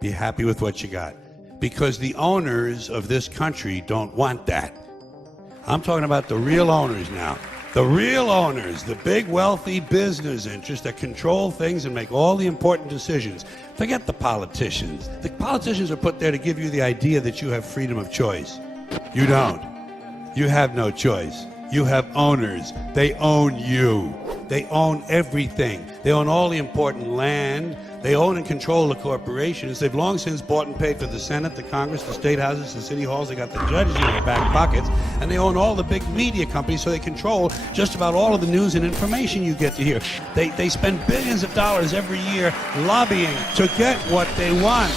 Be happy with what you got. Because the owners of this country don't want that. I'm talking about the real owners now. The real owners, the big wealthy business interests that control things and make all the important decisions. Forget the politicians. The politicians are put there to give you the idea that you have freedom of choice. You don't. You have no choice. You have owners. They own you. They own everything. They own all the important land. They own and control the corporations. They've long since bought and paid for the Senate, the Congress, the state houses, the city halls. They got the judges in their back pockets. And they own all the big media companies, so they control just about all of the news and information you get to hear. They spend billions of dollars every year lobbying to get what they want.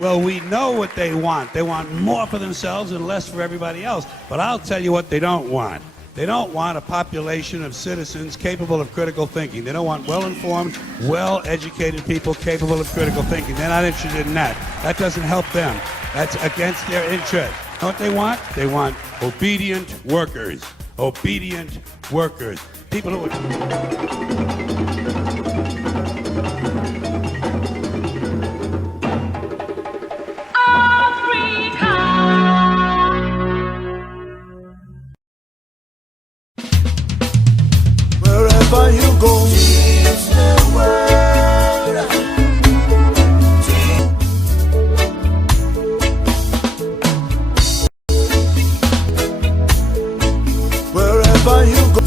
Well, we know what they want. They want more for themselves and less for everybody else. But I'll tell you what they don't want. They don't want a population of citizens capable of critical thinking. They don't want well-informed, well-educated people capable of critical thinking. They're not interested in that. That doesn't help them. That's against their interest. You know what they want? They want obedient workers. Obedient workers. People who wherever you go, teach the world. Wherever you go,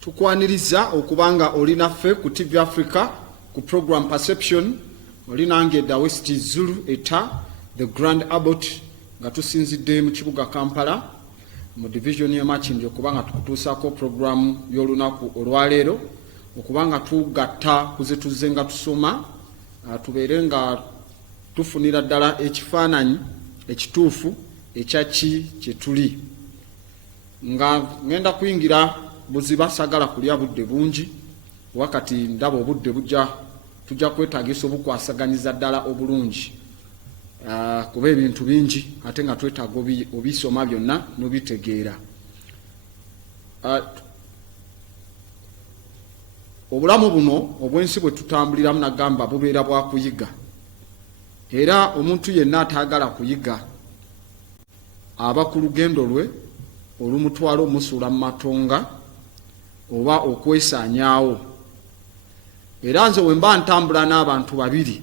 tukwaniriza okubanga oli naffe ku TV Africa ku program Perception oli nange da West Zulu eta the Grand Abbot nga tusinzidde mu kibuga Kampala mu division ya Makindye okubanga tukutuusako program y'olunaku olwaleero okubanga tugatta kuzetuze nga tusoma tubeere nga tufunira ddala ekifaananyi ekituufu ekyaki kyetuli nga ngenda kuyingira buziba sagala kulya budde bungi wakati ndaba obudde tujja kwetaagisa obukwasaganyiza ddala obulungi kuba ebintu bingi ate nga twetaaga obisoma byonna n'obitegeera. Obulamu buno obwensi bwe tutambuliramu nagamba bubeera bwa kuyiga era omuntu yenna ataagala kuyiga aba ku lugendo lwe olumutwala omusuula mu matonga oba okwesaanyaawo. Era nze bwe mba ntambula n'abantu babiri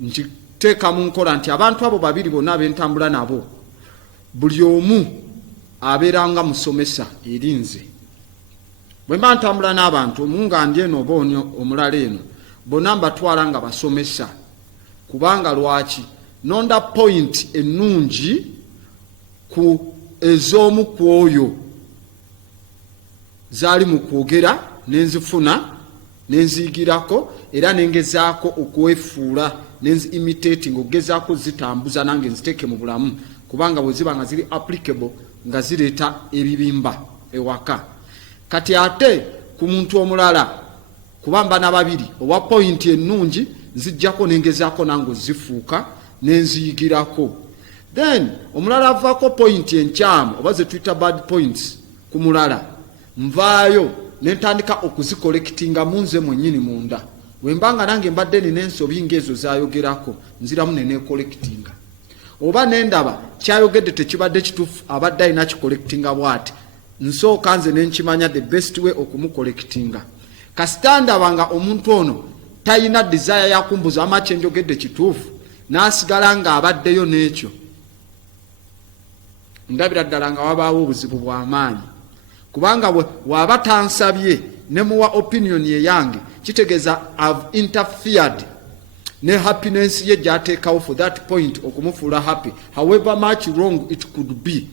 nkiteeka mu nkola nti abantu abo babiri bonna abentambula nabo buli omu abeera nga musomesa eri nze. Bwe mba ntambula n'abantu omu nga ndi eno oba omulala eno bonna mbatwala nga basomesa kubanga lwaki nonda point ennungi ku ez'omu ku oyo zaali mu kwogera nenzifuna nenziyigirako era nengezaako okwefuula nenzi imitating okugezaako zitambuza nange nziteeke mu bulamu kubanga bwe ziba nga ziri applicable nga zireeta ebibimba ewaka. Kati ate ku muntu omulala kubamba na babiri owa point ennungi nzijjako nengezaako nange zifuuka nenziyigirako. Then omulala avaako point enkyamu oba ze tuyita bad points ku mulala nvaayo nentandika okuzikolektinga munze mwennyini munda. Wembanga nange mbadde nina ensobi ng'ezo zayogerako nziramu neneekolektinga oba nendaba kyayogedde tekibadde kituufu abadde alina kikolektinga bw'ati nsooka nze nenkimanya the best way okumukolektinga. Kasita ndaba nga omuntu ono talina desire yakumbuza ama kyenjogedde kituufu n'asigala nga abaddeyo n'ekyo ndabira ddala nga wabaawo obuzibu bw'amaanyi kubanga waba tansabye ne muwa opinion ye yange kitegeeza I've interfered ne happiness ye gy'ateekawo for that point okumufuula happy however much wrong it could be.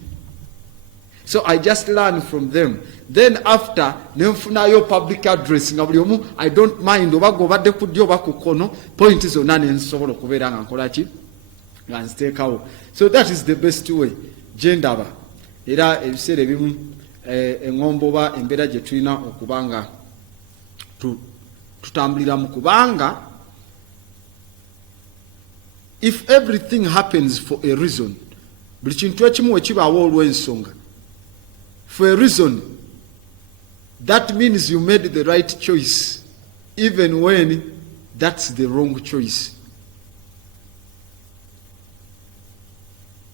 So I just learn from them. Then after nenfunayo public address nga buli omu I don't mind oba gobadde ku ddyo oba ku kkono point zonna nensobola okubeera nga nkola ki nga nziteekawo. So that is the best way. gyendaba era ebiseera ebimu eŋŋombo oba embeera gye tulina okubanga tutambulira mu kubanga if everything happens for a reason, buli kintu ekimu we kibaawo olw'ensonga, for a reason, that means you made the right choice even when that's the wrong choice.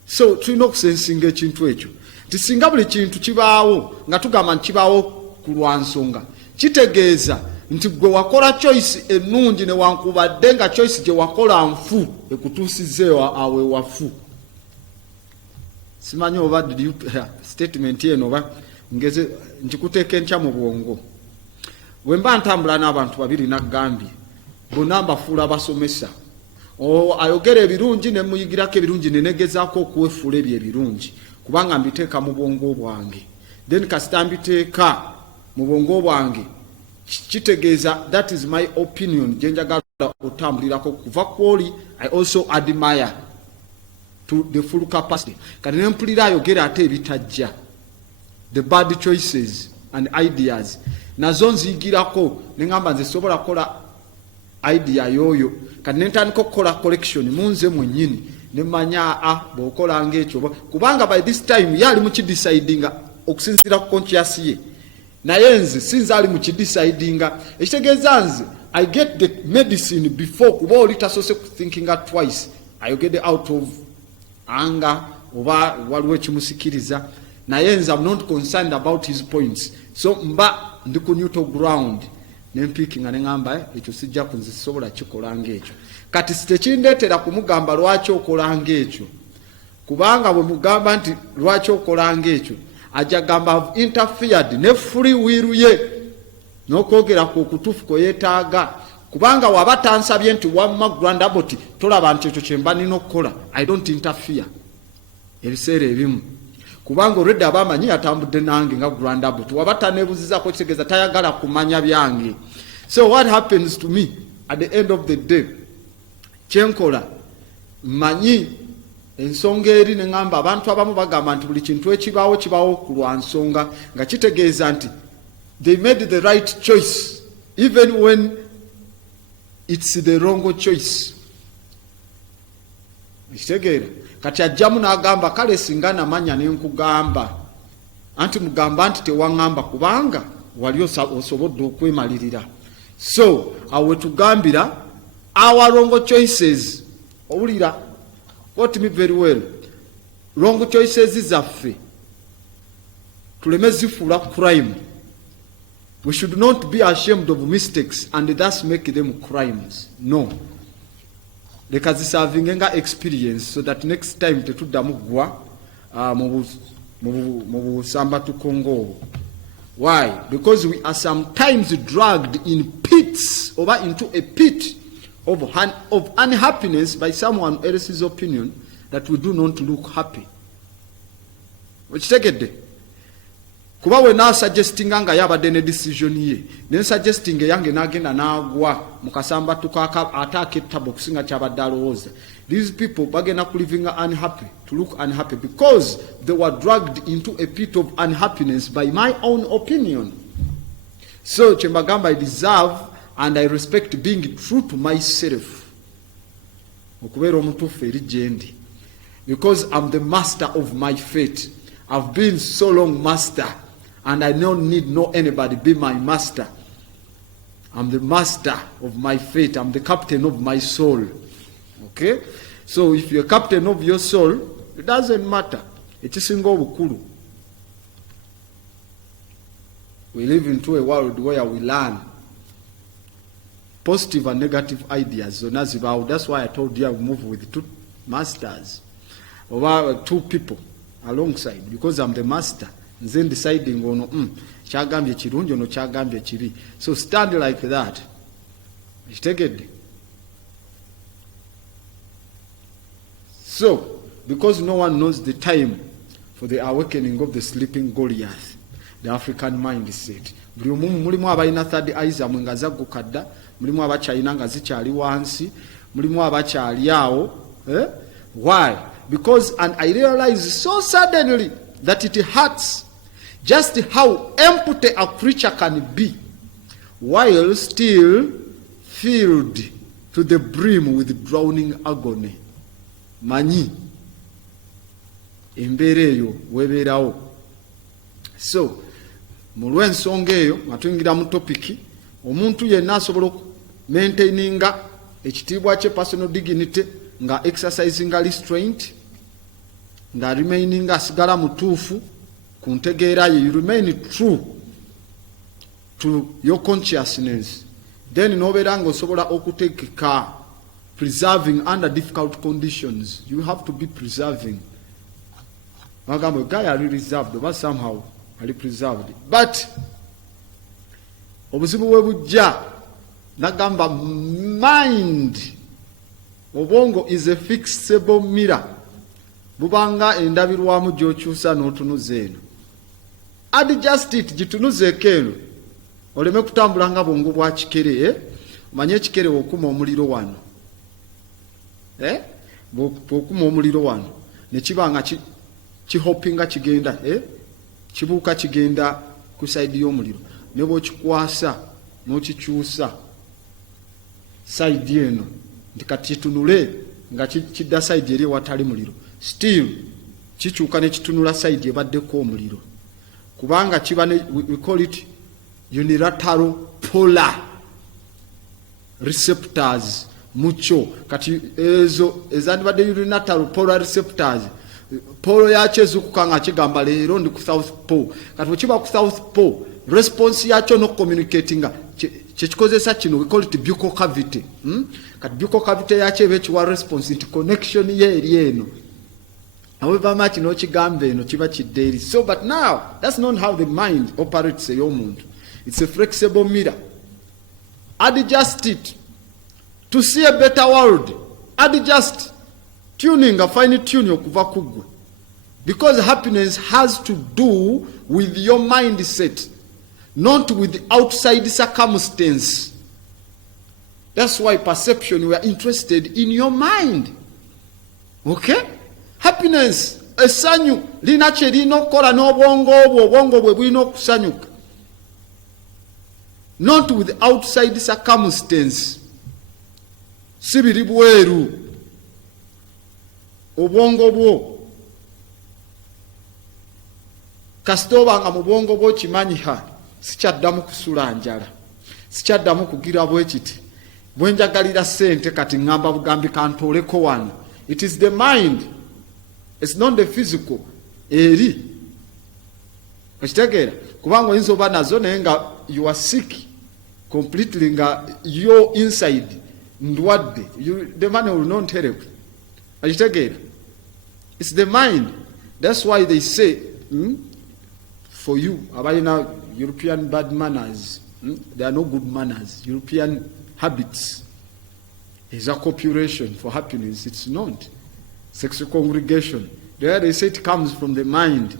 So tulina okusensinga ekintu ekyo nti singa buli kintu kibaawo nga tugamba nti kibaawo ku lwa nsonga, kitegeeza nti gwe wakola choice ennungi newankubadde nga choice gye wakola nfu ekutuusizzeewo awe wafu. Simanyi oba statement eno oba ngeze nkikuteeka enkya mu bwongo. Bwe mba ntambula n'abantu babiri naggambye bonna mbafuula basomesa, ayogera ebirungi ne muyigirako ebirungi nenegezaako okuwefuula ebyo ebirungi kubanga mbiteeka mu bwongo bwange, then kasita mbiteeka mu bwongo bwange kitegeeza that is my opinion gye njagala otambulirako kuva kwoli. I also admire to the full capacity. Kati ne mpulira ayogera ate ebitajja, the bad choices and ideas, nazo nziyigirako ne ngamba nze sobola kukola idea yoyo, kati ne ntandika okukola collection munze mwennyini ne manya bw'okola ng'ekyo kubanga by this time ye ali mu kidecidinga okusinziira ku conscious ye, naye nze sinza ali mu kidecidinga. Ekitegeeza nze I get the medicine before kuba oli tasoose kuthinkinga twice, I get it out of anger oba waliwo ekimusikiriza, naye nze I'm not concerned about his points, so mba ndi ku neutral ground nempikinga neŋŋamba ekyo sijja kunzisobola kikola ng'ekyo. Kati tekindeetera kumugamba lwaki okola ng'ekyo, kubanga bwe mugamba nti lwaki okola ng'ekyo ajja gamba have interfered ne free will ye n'okwogera ku okutuufu kwe yeetaaga, kubanga waba tansabye nti wamma grand aboti tolaba nti ekyo kyemba nina okukola, I don't interfere ebiseera ebimu kubanga already abamanyi yatambudde nange nga grand aboti, waba taneebuzizaako kitegeeza tayagala kumanya byange. So what happens to me at the end of the day, kyenkola manyi ensonga eri ne ngamba abantu abamu bagamba nti buli kintu ekibaawo kibaawo ku lwa nsonga, nga kitegeeza nti they made the right choice even when it's the wrong choice. Ekitegeera kati ajjamu n'agamba kale singa namanya ne nkugamba anti mugamba nti tewaŋŋamba kubanga wali osobodde okwemalirira. So awe tugambira our wrong choices, owulira what me very well, wrong choices zaffe tuleme zifuula crime. We should not be ashamed of mistakes and thus make them crimes. No. Leka ziservinge nga experience so that next time tetuddamu gwa mu busamba tukongo. Why? Because we are sometimes dragged in pits or into a pit of unhappiness by someone else's opinion that we do not look happy. Which take it. Kuba we na suggestinga nga yabadde ne decision ye ne suggesting yange nagenda nagwa mukasamba tukaka atake tabo kusinga kyabadde alowooza. These people bagenda ku living unhappy, to look unhappy because they were dragged into a pit of unhappiness by my own opinion. So Chembagamba, I deserve and I respect being true to myself. Okubeera omutuufu eri gyendi, because I'm the master of my fate. I've been so long master and I don't need no anybody be my master. I'm the master of my fate. I'm the captain of my soul. Okay? So if you're captain of your soul, it doesn't matter. Ekisinga obukulu. We live into a world where we learn positive and negative ideas. That's why I told you I move with two masters, or two people alongside, because I'm the master. Then deciding on kyagambye kirungi ono kyagambye kibi. So stand like that. Take it. So, because no one knows the time for the awakening of the sleeping Goliath, the African mindset. Buli omu mulimu abalina third eyes amwe nga zaggukadda, mulimu abakyalina nga zikyali wansi, mulimu abakyali awo. Why? because and I realized so suddenly that it hurts just how empty a creature can be while still filled to the brim with drowning agony. Manyi embeera eyo webeerawo. So mu lw'ensonga eyo nga tuyingira mu topiki, omuntu yenna asobola maintaininga ekitiibwa kye personal dignity nga exercisinga restraint, nga remaininga asigala mutuufu ku ntegeera ye, you remain true to your consciousness, then nobeera nga osobola okutegeka preserving under difficult conditions. You have to be preserving. Agamba guy are reserved but somehow are preserved, but obuzibu bwe bujja nagamba mind obwongo is a fixable mirror, bubanga endabirwamu gy'okyusa n'otunuza eno. Adjust it, gitunuzeeko eno oleme kutambula nga bwongo bwa kikere. Manye ekikere okuma omuliro wano, bw'okuma omuliro wano ne kiba nga kihopinga kigenda, kibuuka kigenda ku side y'omuliro, ne bw'okikwasa n'okikyusa side eno nti kati kitunule nga kidda side eri ewatali muliro, still kikyuka ne kitunula side ebaddeko omuliro, kubanga kiba we call it unilateral polar receptors mucho. Kati ezo ezandibadde unilateral polar receptors, polo yakyo ezukuka nga kigamba leero ndi ku south pole. Kati bwekiba ku south pole, response yakyo no communicatinga kyekikozesa kino, we call it buccal cavity. Kati buccal cavity yakyo eba ekiwa response nti connection ye eri eno, however much no kigamba eno kiba kidde eri. So but now that's not how the mind operates ey'omuntu. It's a flexible mirror. Adjust it to see a better world. Adjust, tuning, a fine tune okuva kugwe, because happiness has to do with your mindset, not with the outside circumstance. That's why perception, we are interested in your mind. Okay? Happiness, esanyu lina kye lina okukola n'obwongo obwo, obwongo bwe bulina okusanyuka, not with outside circumstance. Si biri bweru obwongo bwo kasitoba nga mu bwongo bwo kimanyi sikyaddamu kusula njala, sikyaddamu kugira bwekiti, bwenjagalira sente kati ngamba bugambi kantooleko wano. It is the mind, it's not the physical. Eri okitegeera, kubanga oyinza oba nazo naye nga you are sick completely, nga your inside ndwadde, the man will not tell you. Okitegeera, it's the mind. That's why they say for you abalina European bad manners, there are no good manners. European habits is a copulation for happiness. It's not sexual congregation. There they say it comes from the mind.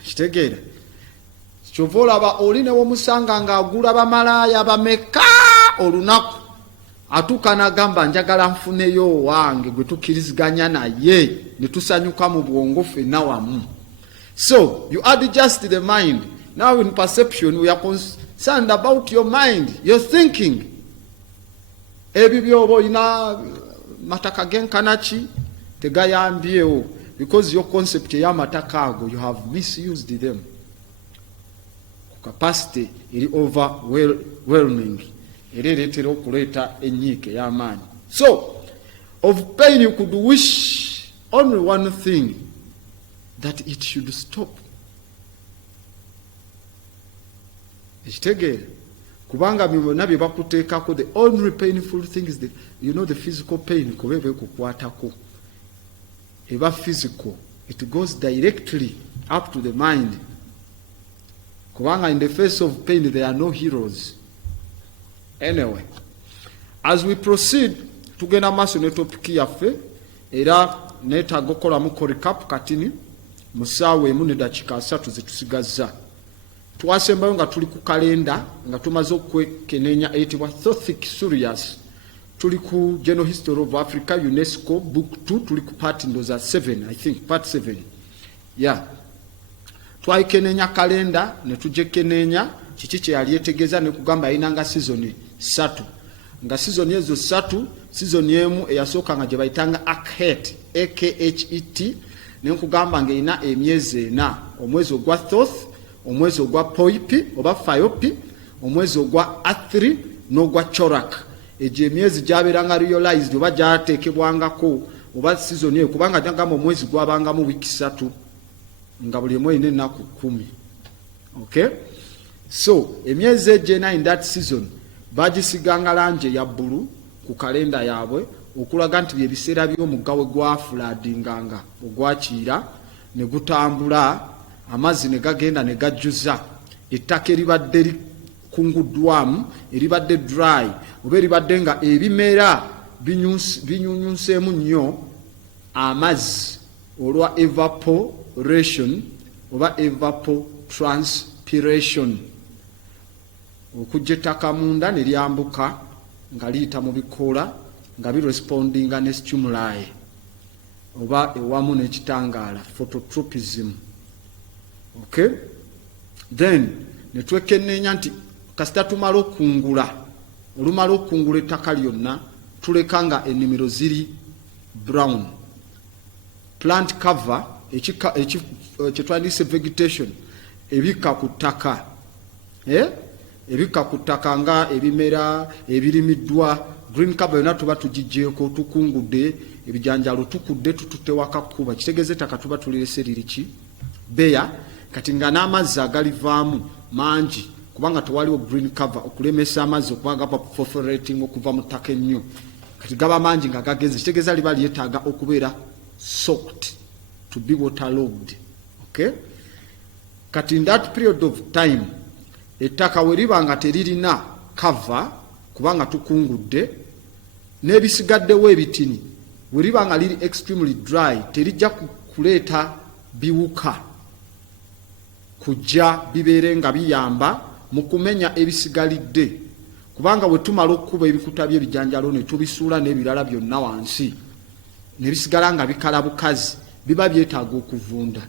Okitegeera, kyova olaba oli ne womusanga ng'agula bamalaaya bameka olunaku, atuuka n'agamba njagala nfuneyo wange gwe tukkiriziganya naye ne tusanyuka mu bwongo ffenna wamu. So you adjust the mind. Now in perception we are concerned about your mind, your thinking. Ebyo byoba olina mataka genkana ki tegayambyewo, because your concept ey'amataka ago you have misused them. Capacity eri overwhelming, era ereetera okuleeta enyiike y'amaanyi. So of pain you could wish only one thing, that it should stop. Ekitegeera, kubanga byonna bye bakuteekako, the only painful thing is the physical pain kuba eba ekukwatako, eba physical, it goes directly up to the mind. Kubanga in the face of pain there are no heroes. Anyway, as we proceed tugenda maaso ne topiki yaffe, era neetaaga okukolamu recap katini mu ssaawa emu ne dakiika 3 zetusigazza. Twasembayo nga tuli ku kalenda nga tumaze okwekenneenya eyitibwa Thoth Sirius tuli ku General History of Africa UNESCO book 2 tuli ku part ndoza 7 I think part 7 yeah twaikenenya kalenda ne tujekenenya kiki kye yali yetegeza ne kugamba inanga season 3 nga season ezo 3 season emu eyasooka nga gye bayitanga Akhet AKHET ne kugamba nga ina emyezi 4 omwezi ogwa Thoth omwezi ogwa Poipi oba Fayopi omwezi ogwa Athri n'ogwa Chorak eje emyezi gyaberanga realized oba gyateekebwangako oba season eyo kubanga gyagamba omwezi gwabanga mu wiiki 3 nga buli emu ine ennaku 10 okay so emyezi ejena in that season bagisiganga langi ya bbulu ku kalenda yaabwe okulaga nti byebiseera by'omuggawe gwa floodinganga ogwakiira ne gutambula amazzi ne gagenda ne gajjuza ettaka eribadde likunguddwamu eribadde dry oba eribadde nga ebimera binyunyunseemu nnyo amazzi olwa evaporation oba evapotranspiration okujja ettaka munda ne lyambuka nga liyita mu bikoola nga birespondinga ne stimuli oba ewamu n'ekitangaala phototropism okay then ne twekenneenya nti kasita tumala okungula olumala okungula ettaka lyonna tuleka nga ennimiro ziri brown plant cover kyetwandise vegetation ebikka ku ttaka ebikka ku ttaka nga ebimera ebirimiddwa green cover yonna tuba tugijjeeko tukungudde ebijanjalo tukudde tututte waka kuba kitegeeza ettaka tuba tulirese liriki beya kati nga n'amazzi agalivaamu mangi kubanga tewaliwo green cover okulemesa amazzi okuba gapophorating okuva mu ttaka ennyo kati gaba mangi nga gagenze kitegeeza liba lyetaaga okubeera soaked to be waterlogged okay kati in that period of time ettaka we liba nga teririna cover kubanga tukungudde n'ebisigaddewo ebitini we liba nga liri extremely dry terijja kuleeta biwuka kujja bibeere nga biyamba mu kumenya ebisigalidde kubanga bwe tumala okukuba ebikuta by'ebijanjalo ne tubisuula n'ebirala byonna wansi ne bisigala nga bikala bukazi biba byetaaga okuvunda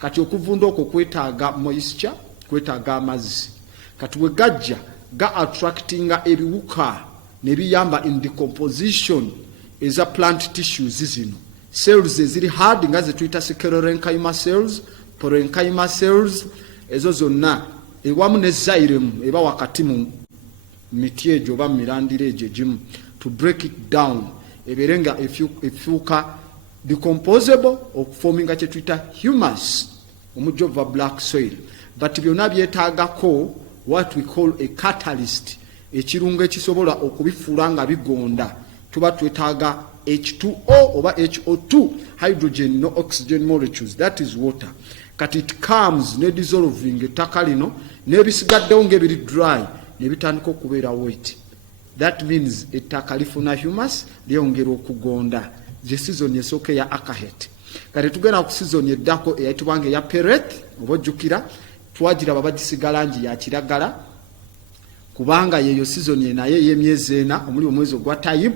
kati okuvunda okwo kwetaaga moisture kwetaaga amazzi kati we gajja ga attractinga ebiwuka ne biyamba in decomposition eza plant tissues zino cells eziri hard nga ze tuyita sclerenchyma cells parenchyma cells ezo zonna ewamu ne xylem eba wakati mu miti egyo oba mirandira egyo egimu to break it down ebeere nga efuuka decomposable okuforminga kye tuyita humus omujjo ova black soil but byonna byetaagako what we call a catalyst ekirungo ekisobola okubifuula nga bigonda tuba twetaaga H2O oba HO2 hydrogen no oxygen molecules that is water kati it comes ne dissolving ettaka lino n'ebisigaddewo ng'ebiri dry ne bitandika okubeera wet that means ettaka lifuna humus lyongera okugonda gye season esooka eya Akhet kati tugenda ku season eddako eyayitibwanga eya Pereth oba ojjukira twagiraba bagisiga langi ya kiragala kubanga yeyo season enaye ey'emyezi 4 omuli omwezi ogwa Tayib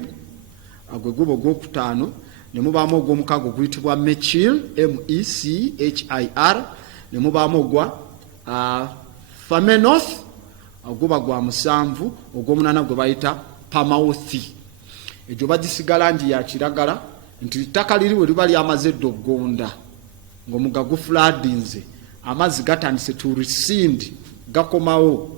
agwe guba ogwokutaano ne mubaamu ogw'omukaaga oguyitibwa Mechir MECHIR ne mubaamu ogwa Famenoth oguba gwa 7 ogw'omunaana gwe bayita Pamaothi egyo bagisiga langi ya kiragala nti ettaka liriwe liba lyamaze dda okugonda ng'omugga gufulaadinze amazzi gatandise to rescind gakomawo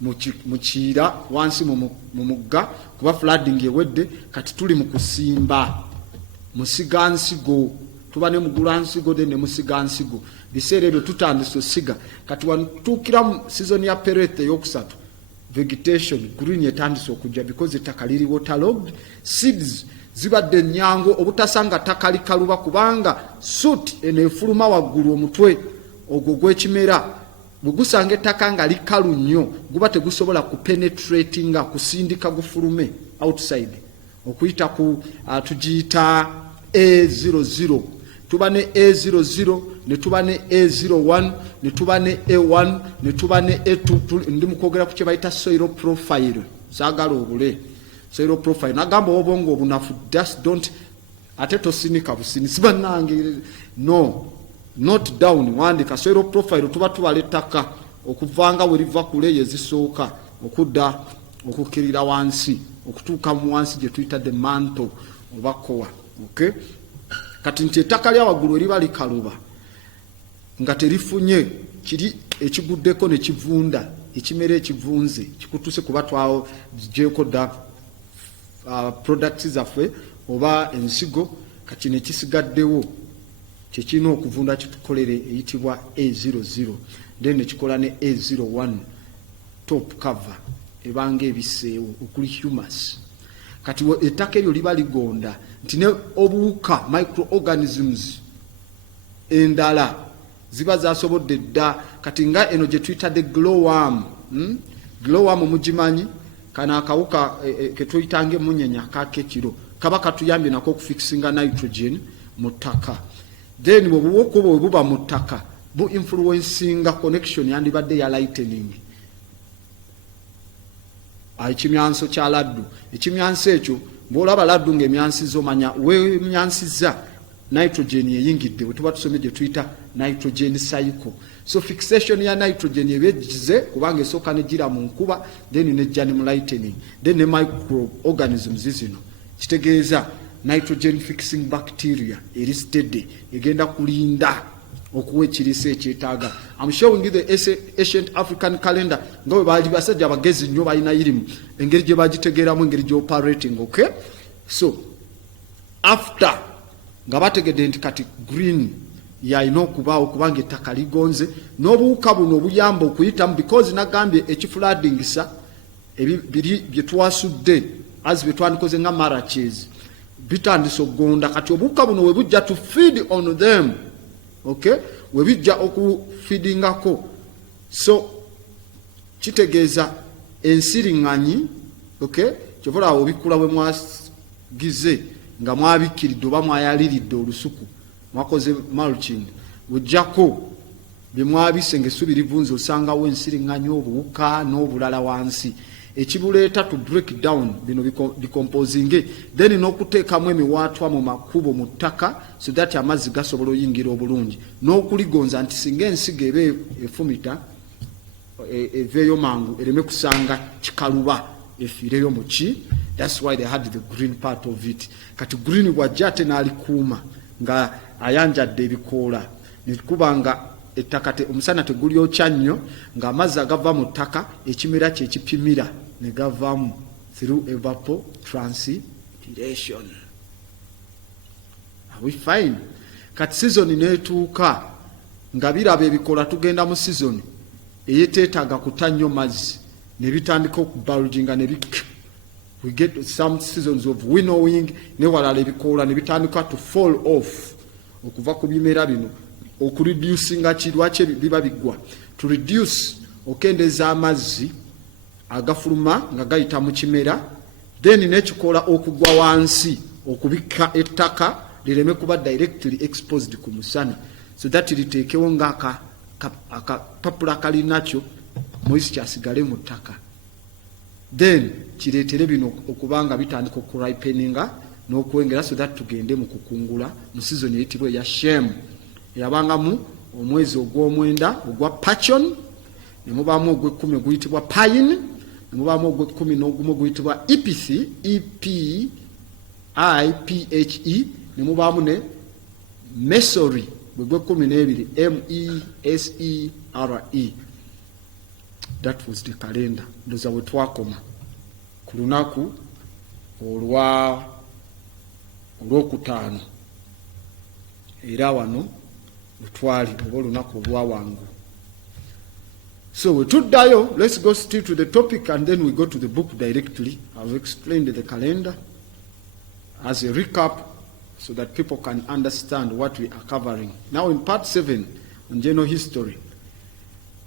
mu kiira wansi mu mugga kuba flooding ewedde kati tuli mu kusimba musigansigo tuba ne mugulansigo ne musigansigo biseera ebyo tutandise osiga kati wantuukira mu season ya Pereth eyokusatu vegetation green etandise okujja because ettaka liri waterlogged seeds zibadde nnyango obutasanga ttaka likaluba kubanga soot eneefuluma waggulu omutwe ogwo gw'ekimera bwe gusanga ettaka nga likalu nnyo guba tegusobola kupenetratinga kusindika gufulume outside okuyita ku tugiyita A00 tuba ne A00 ne tuba ne A01 ne tuba ne A1 ne tuba ne A2 ndi mu kwogera ku kye bayita soil profile zaagala obule soil profile nagamba obongo obunafu just don't ate tosinika businisi bannange no not down wandika soil profile tuba tubalettaka okuvanga weriva kule yezisooka okudda okukirira wansi okutuuka mu wansi gye tuyita the mantle oba kowa okay kati nti ettaka lya waggulu eriba likaluba nga terifunye kiri ekiguddeko ne kivunda ekimera ekivunze kikutuse kuba twawo gyeko da products zaffe oba ensigo kati ne kisigaddewo kyekirina okuvunda kitukolere eyitibwa A00 then nekikola ne A01 top cover ebanga ebiseewo okuli humus kati ettaka eryo liba ligonda nti ne obuwuka microorganisms endala ziba zasobodde dda kati nga eno gye tuyita the glowworm glowworm mugimanyi kana akawuka ketuyitanga emunnyenya kakekiro kaba katuyambye nako okufikisinga nitrogen mu ttaka then bwebuwuka obwo bwe buba mu ttaka bu influencinga connection yandibadde ya lightening ekimyanso kya laddu ekimyanso ekyo bw'olaba laddu ng'emyansiza omanya wemyansiza nitrogen yeyingidde bwe tuba tusomye gye tuyita nitrogen cycle so fixation ya nitrogen ebegize kubanga esooka negira mu nkuba then nejja ne mu lightening then ne microorganisms zino kitegeeza nitrogen fixing bacteria eri steady egenda kulinda okuwa ekiriisa ekyetaaga. I'm showing you the ancient African calendar nga bwe baali basajja abagezi nnyo balina irimu engeri gye bagitegeeramu engeri gy'operating okay so after nga bategedde nti kati green yalina okubaawo kubanga ettaka ligonze n'obuwuka buno obuyamba okuyitamu because nagambye ekifuladdingisa biri bye twasudde as bye twandikoze nga marraches bitandise okugonda kati obuwuka buno we bujja to feed on them okay we bijja okufeedingako so kitegeeza ensiriŋŋanyi okay kyobola obikula bwe mwagize nga mwabikiridde oba mwayaliridde olusuku mwakoze mulching ojjako bye mwabise ng'essubi livunze osangawo ensiriŋŋanyi obuwuka n'obulala wansi ekibuleeta to break down bino decomposing then n'okuteekamu emiwaatwa mu makubo mu ttaka so that amazzi gasobola oyingira obulungi n'okuligonza nti singa ensigo eba efumita eveeyo mangu ereme kusanga kikaluba efiireyo mu ki. That's why they had the green part of it. Kati green wajja ate n'alikuuma nga ayanjadde ebikoola nekuba nga ettaka omusana tegulyokya nnyo ng'amazzi agava mu ttaka ekimera kye kipimira ne gavaamu through evapotranspiration. Are we fine? Kati season neetuuka nga biraba ebikoola tugenda mu season eyeteetaaga kuta nnyo mazzi ne bitandika okubulginga ne we get some seasons of winnowing ne walala ebikoola ne bitandika to fall off okuva ku bimera bino okureducinga kirwaki biba biggwa to reduce okendeza amazzi agafuluma nga gayita mu kimera then n'ekikoola okugwa wansi okubikka ettaka lireme kuba directly exposed ku musana so that liteekewo nga akapapula kalinakyo moisture asigale mu ttaka then kireetere bino okubanga bitandika okuripeninga n'okwengera so that tugende mu kukungula mu season eyitibwa eya shemu eyabangamu omwezi ogw'omwenda ogwa pachon ne mubaamu ogw'ekkumi oguyitibwa pine ne mubaamu ogw'ekkumi n'ogumu oguyitibwa epiphi EPIPHE ne mubaamu ne mesori bwe gw'ekkumi n'ebiri MESERE. That was the calendar. Ndoza we twakoma ku lunaku olwokutaano era wano twali oba olunaku olwawangu. So we tuddayo, let's go still to the topic and then we go to the book directly. I've explained the calendar as a recap so that people can understand what we are covering. Now in part 7 on general history,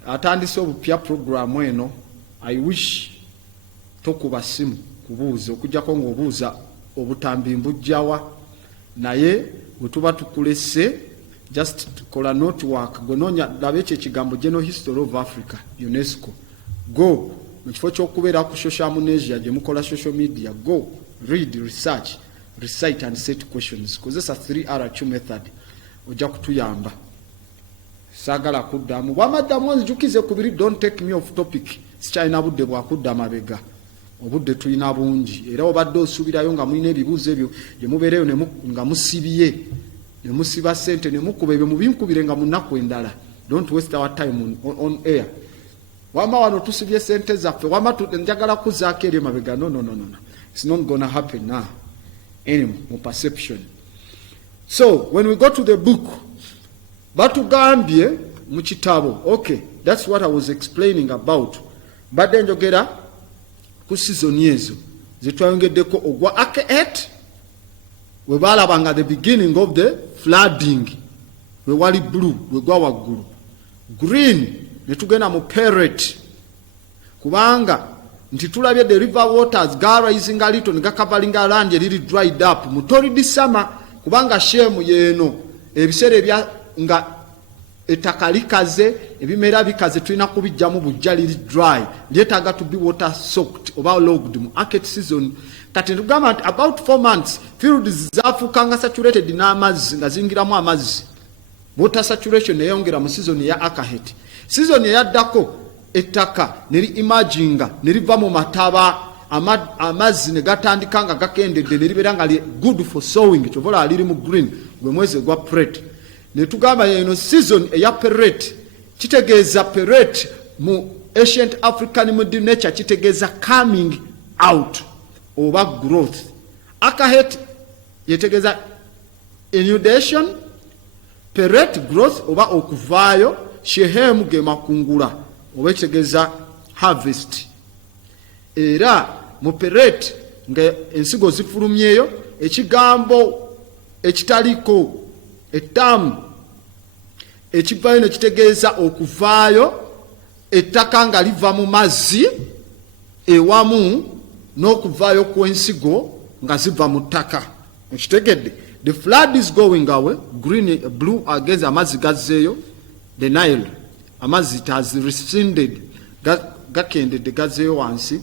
atandise obupya programu eno. I wish tokuba simu kubuuza okujjako ng'obuuza obutambi mbujjawa naye wetuba tukulese just kola network gononya labe ekyo ekigambo general history of Africa UNESCO go mu kifo ky'okubeera ku social amnesia gye mukola social media, go read, research, recite and set questions. Kozesa 3RQ method ojja kutuyamba. Saagala kuddamu bwamaddamu onzijukize ku biri, don't take me off topic. Sikyalina budde bwakudda mabega, obudde tulina bungi, era obadde osuubirayo nga mulina ebibuuzo ebyo gye mubeereyo nga musibye ne musiba ssente ne mukuba ebyo mubinkubire nga mu nnaku endala. Don't waste our time on air. Wama wano tusibye ssente zaffe, wama njagala kuzaako eri mabega. No. It's not gonna happen now anymore, mu perception. So when we go to the book, batugambye mu kitabo, okay, that's what I was explaining about. Badde njogera ku season ezo zetwayongeddeko ogwa Akahet, we balabanga the beginning of the flooding, we wali blue, we gwa waggulu. Green ne tugenda mu Peret, kubanga nti tulabye the river waters ga rising a little, nga covering a land eriri dried up mu torrid summer, kubanga shemu yeeno ebiseera ebya nga ettaka likaze, ebimera bikaze, tulina kubijjamu bujja liri dry, lyetaaga to be water soaked oba logged mu Akahet season. Kati tugamba nti about 4 months fields zafuukanga saturated n'amazzi, nga zingiramu amazzi, water saturation eyongera mu season ya Akahet. Season eyaddako ettaka neri imaginga neriva mu mataba, amazzi ne gatandika nga gakendedde, neribeera nga good for sowing, kyovola aliri mu green gwe mwezi gwa Peret. Ne tugamba eno season eya Peret, kitegeeza Peret mu ancient African modern nature kitegeeza coming out oba growth. Akahet yetegeeza inundation, Peret growth oba okuvaayo, Shehem ge makungula oba kitegeeza harvest. Era mu Peret nga ensigo zifulumyeyo, ekigambo ekitaliko ettamu ekivaayo ne kitegeeza okuvaayo, ettaka nga liva mu mazzi ewamu n'okuvaayo kw'ensigo nga ziva mu ttaka. Okitegedde? The flood is going away, green, blue against amazzi gazzeeyo, the Nile amazzi has rescinded, gakendedde gazzeeyo wansi.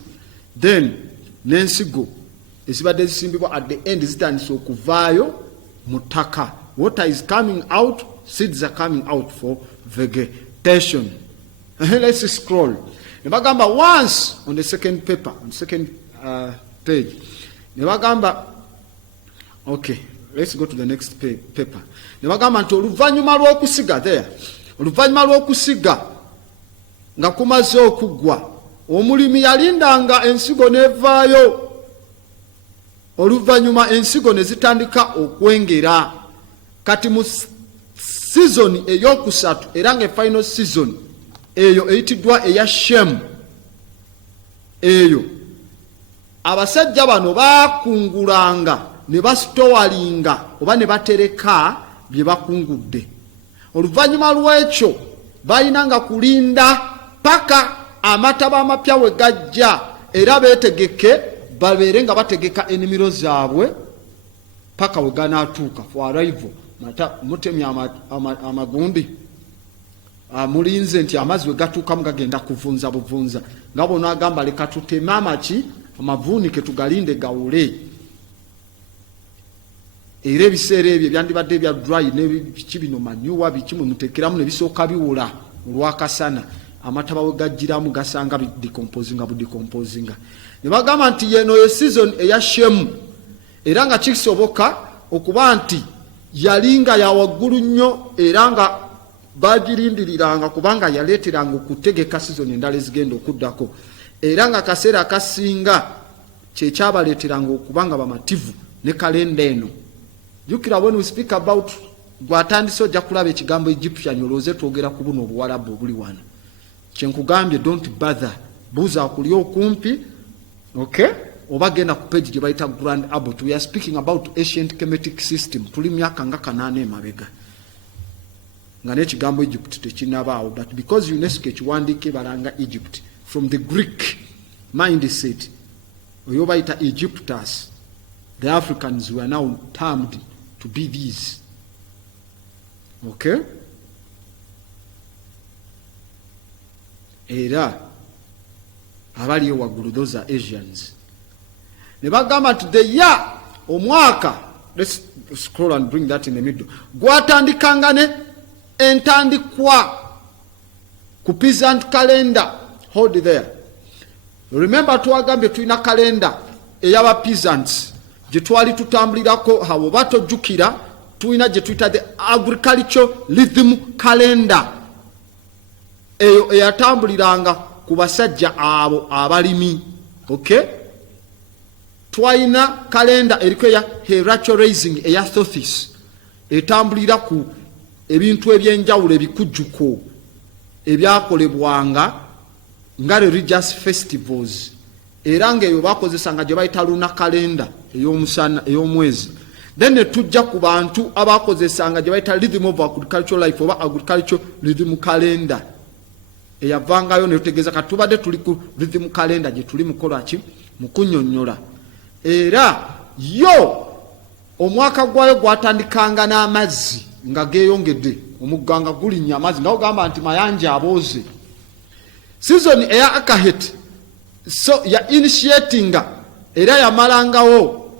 Then n'ensigo ezibadde zisimbibwa at the end zitandise okuvaayo mu ttaka. Water is coming out, seeds are coming out for vegetation. Let's scroll. Nebagamba once on the second paper, on the second page. Nebagamba, okay, let's go to the next paper. Nebagamba nti oluvannyuma lw'okusiga there, oluvannyuma lw'okusiga nga kumaze okuggwa, omulimi yalindanga ensigo nevaayo, oluvannyuma ensigo ne zitandika okwengera. Kati mu season eyokusatu era nga final season eyo eyitiddwa eya Shemu, eyo abasajja bano bakungulanga ne basitowalinga oba ne batereka bye bakungudde. Oluvannyuma lw'ekyo balinanga kulinda paka amataba amapya we gajja, era beetegeke babeere nga bategeka ennimiro zaabwe paka we ganaatuuka for arrival. Mutemya amagundi, mulinze nti amazzi we gatuukamu gagenda kuvunza buvunza, nga bono agamba leka tuteme amavuunike tugalinde gawule. Era ebiseera ebyo byandibadde ebya dry nebiki bino manyuwa biki mutekeramu ne bisooka biwula olwakasana, amataba we gajjiramu gasanga budecomposinga. Ne bagamba nti yeno ye season eya Shemu, era nga kisoboka okuba nti yalinga ya waggulu nnyo, era nga bagirindiriranga kubanga yaleeteranga okutegeka season endala ezigenda okuddako, era nga kaseera akasinga kyekyabaleeteranga okubanga bamativu ne kalenda eno. Jukira when we speak about gwatandise ojja kulaba ekigambo Egyptian olowooze twogera ku buno obuwalabu obuli wano. Kyenkugambye don't bother, buuza akuli okumpi, okay? Oba genda ku page gye bayita Grand Abbot. We are speaking about ancient Kemetic system. Tuli myaka nga 8 emabega nga n'ekigambo Egypt tekinabaawo, but because UNESCO ekiwandiike balanga Egypt from the Greek mindset, oyo bayita Egyptus, the Africans were now termed to be these. Okay? Era abaliyo waggulu, those are Asians. Ne bagamba nti the year, omwaka, let's scroll and bring that in the middle, gwatandikanga ne entandikwa ku peasant calendar. Hold there. Remember twagambye tulina kalenda ey'aba peasants gye twali tutambulirako awo batojjukira, tulina gye tuyita the agricultural rhythm calendar, eyo eyatambuliranga ku basajja abo abalimi. Okay, twalina kalenda eriko eya hierarchical raising eya Thothis etambulira ku ebintu ebyenjawulo ebikujjuko ebyakolebwanga nga religious festivals, era ng'eyo bakozesanga gye bayita luna kalenda ey'omusana ey'omwezi. Then ne tujja ku bantu abakozesanga gye bayita rhythm of agricultural life oba agricultural rhythm calendar eyavangayo ne tutegeeza kati tubadde tuli ku rhythm calendar gye tuli mukola ki mu kunnyonnyola. Era yo omwaka gwayo gwatandikanga n'amazzi nga geeyongedde, omugganga gulinnya amazzi nga ogamba nti mayanja abooze. Season eya Akahet so ya initiatinga era yamalangawo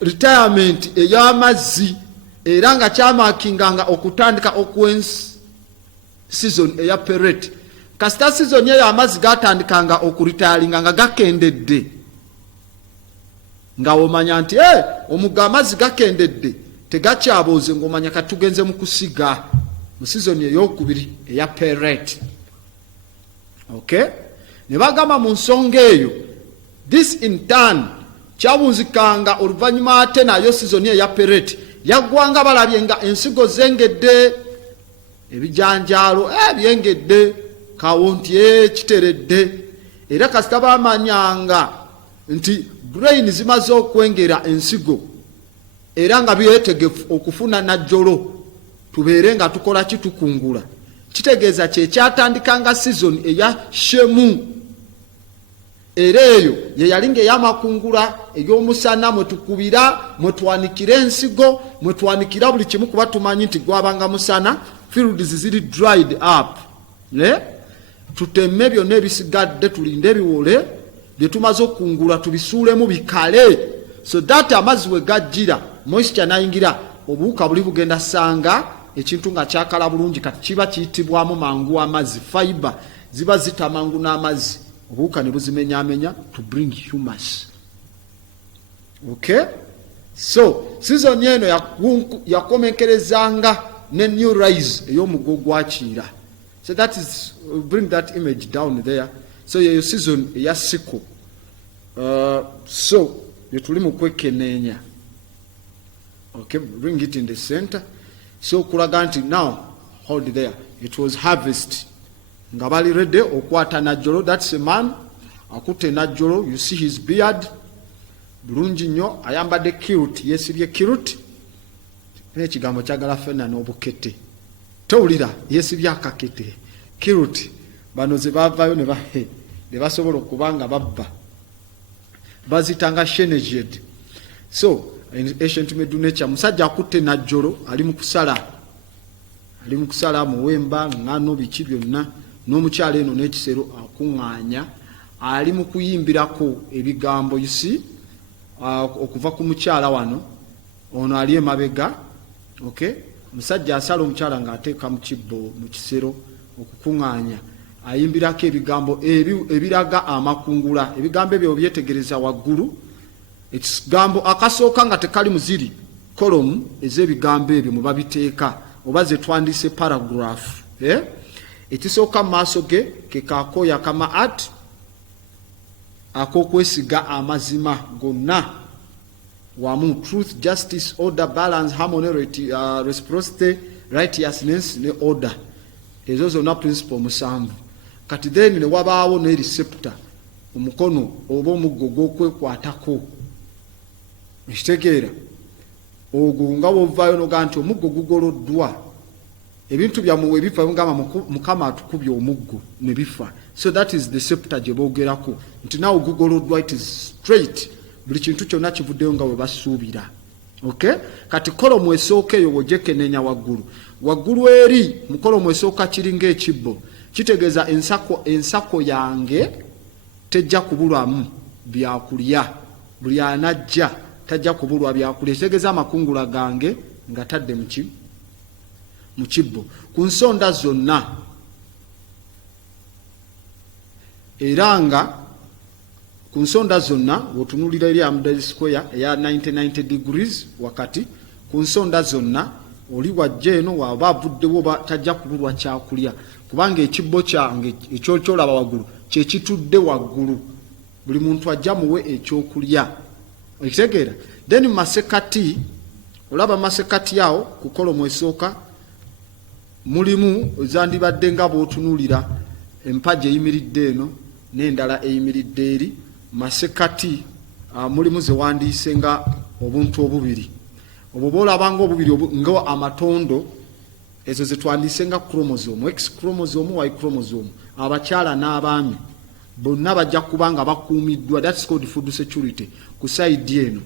retirement ey'amazzi, era nga kyamakinganga okutandika okwensi season eya Peret. Kasita season eya amazzi gatandikanga okuritalinga nga gakendedde, nga omanya nti omugga amazzi gakendedde tegakyabooze, ng'omanya katugenze mu kusiga mu season ey'okubiri eya Peret. Okay, ne bagamba mu nsonga eyo, this in turn kyabunzikanga oluvannyuma ate nayo season eya Peret yaggwanga balabye nga ensigo zengedde, ebijanjaalo byengedde, kawunti kiteredde, era kasita bamanyanga nti grain zimaze okwengera ensigo era nga byetegefu okufuna najjolo tubeere nga tukola kitukungula, kitegeeza kyekyatandikanga season eya Shemu. Era eyo ye yalinga ey'amakungula ey'omusana mwe tukubira, mwe twanikira ensigo, mwe twanikira buli kimu, kuba tumanyi nti gwabanga musana, fields ziri dried up. Tutemme byonna ebisigadde, tulinde ebiwole bye tumaze okungula tubisuulemu bikale, so that amazzi we gajjira moisture nayingira, obuwuka buli bugenda sanga ekintu nga kyakala bulungi, kati kiba kiyitibwamu mangu amazzi, fiber ziba zitamangu n'amazzi, obuwuka ne buzimenyamenya to bring humus. Okay, so season eno yakomenkerezanga ne new rise ey'omuggo gwakiira. So that is, bring that image down there. So yeyo season eya sickle. So yetuli mu kwekenneenya. Okay, bring it in the center. So kulaga nti now, hold there, it was harvest. Nga bali ready okwata najjolo, that's a man akutte najjolo, you see his beard, bulungi nnyo, ayambadde kilt, yesibye kilt, n'ekigambo kyagala fenna n'obukete. Towulira, yesibye akakete, kilt, bano ze baavaayo ne basobola okuba nga babba. Bazitanga shenejed. So, in ancient Medu nature, musajja akutte najjolo, ali mu kusala muwemba, ngano, biki byonna, n'omukyala eno n'ekisero akuŋŋaanya, ali mu kuyimbirako ebigambo, you see, okuva ku mukyala wano, ono ali emabega, okay? Musajja asala omukyala ng'ateeka mu kibbo mu kisero okukuŋŋaanya, ayimbirako ebigambo ebiraga amakungula. Ebigambo ebyo byetegereza waggulu, ekigambo akasooka nga tekali muziri column ez'ebigambo ebyo mwe babiteeka oba ze twandise paragraph. Ekisooka mu maaso ge ke kaakooya kama art ak'okwesiga amazima gonna wamu, truth, justice, order, balance, harmony, reciprocity, righteousness ne order. Ezo zonna principle musanvu. Kati then ne wabaawo ne receptor, omukono oba omuggo gw'okwekwatako. Ekitegeera ogwo nga bw'ovaayo noga nti omuggo gugoloddwa, ebintu byammwe we bifa ngamba Mukama atukubye omuggo ne bifa. So that is the scepter gye boogerako nti nawe gugoloddwa, it is straight, buli kintu kyonna kivuddeyo nga we basuubira. Okay, kati kolomu esooka eyo wogyekenneenya waggulu eri mukolomu esooka kiringa ekibbo, kitegeeza ensako yange tejja kubulwamu byakulya. Buli anajja tajja kubulwa byakulya. Kitegeeza amakungula gange nga tadde mu kibbo ku nsonda zonna. Era nga ku nsonda zonna bw'otunuulira eri Amudali Square eya 90 degrees wakati, ku nsonda zonna oli wajja eno waba avuddewo tajja kubulwa kyakulya, kubanga ekibbo kyange ekyolaba waggulu kye kitudde waggulu. Buli muntu ajja muwe ekyokulya. Okitegeera? Then masekati, olaba masekati awo ku kolomo esooka mulimu zandibadde nga bw'otunuulira empagi eyimiridde eno n'endala eyimiridde eri. Masekati mulimu ze wandiise nga obuntu obubiri. Obwo bw'olabanga obubiri nga amatondo, ezo ze twandiise nga chromosome, X chromosome, Y chromosome. Abakyala n'abaami bonna bajja kuba nga bakuumiddwa. That's called food security ku side eno.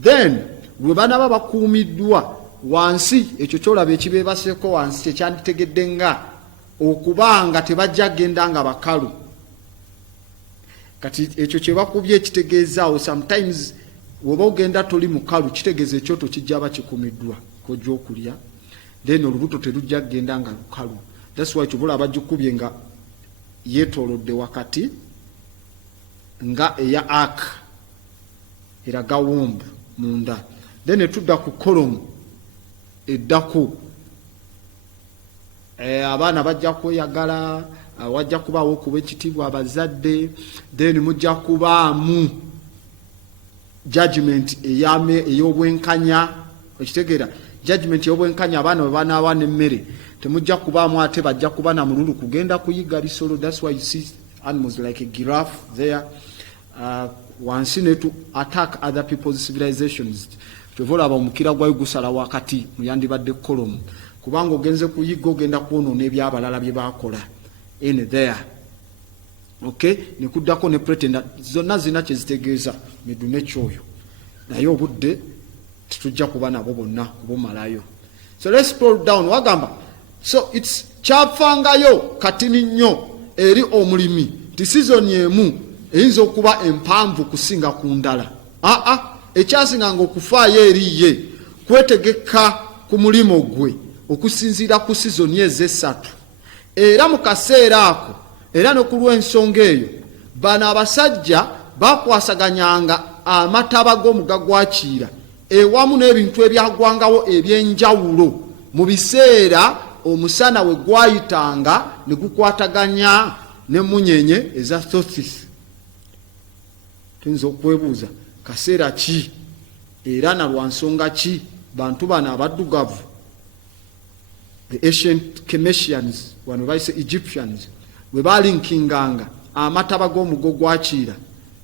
Then bwe banaba bakuumiddwa wansi, ekyo kyolaba ekibeebaseeko wansi kyekyanditegedde nga okuba nga tebajja genda nga bakalu. Kati ekyo kye bakubye ekitegeezaawo sometimes woba ogenda toli mukalu kitegeeza ekyoto kijja bakikumiddwa kojja okulya, then olubuto terujja genda nga lukalu. That's why kibula abagikubye nga yeetoolodde wakati nga eya ark eraga wombu munda. Then etudda ku kolomu eddako, abaana bajja kweyagala, wajja kubaawo okuba ekitiibwa abazadde, then mujja kubaamu judgment ey'obwenkanya. Okitegeera? Judgment ey'obwenkanya abaana bwe banaaba n'emmere temujja kubaamu ate bajja kuba na mululu kugenda kuyiga bisolo. That's why you see animals like a giraffe there wansi ne to attack other people's civilizations. Tovolaba omukira gwayo gusala wakati muyandibadde kolomu, kubanga ogenze kuyiga ogenda kwonoona ebyabalala bye bakola in there. Okay, nekuddako ne pretender zonna zina kye zitegeeza midume kyoyo, naye obudde tetujja kuba nabo bonna kubumalayo. So let's scroll down. Wagamba so it's kyafangayo katini nnyo eri omulimi ti season emu eyinza okuba empanvu kusinga ku ndala. Ekyasinganga okufaayo eriye kwetegeka ku mulimo gwe okusinziira ku season ez'essatu. Era mu kaseera ako era n'okulwa ensonga eyo bano abasajja bakwasaganyanga amataba g'omugga gwa Kiira ewamu n'ebintu ebyagwangawo ebyenjawulo mu biseera omusana we gwayitanga ne gukwataganya n'emunyenye eza solstice. Tuyinza okwebuuza kaseera ki era na lwa nsonga ki bantu bano abaddugavu, the ancient Kemetians, wano bayise Egyptians, bwe balinkinganga amataba g'omuggo gwa Kiira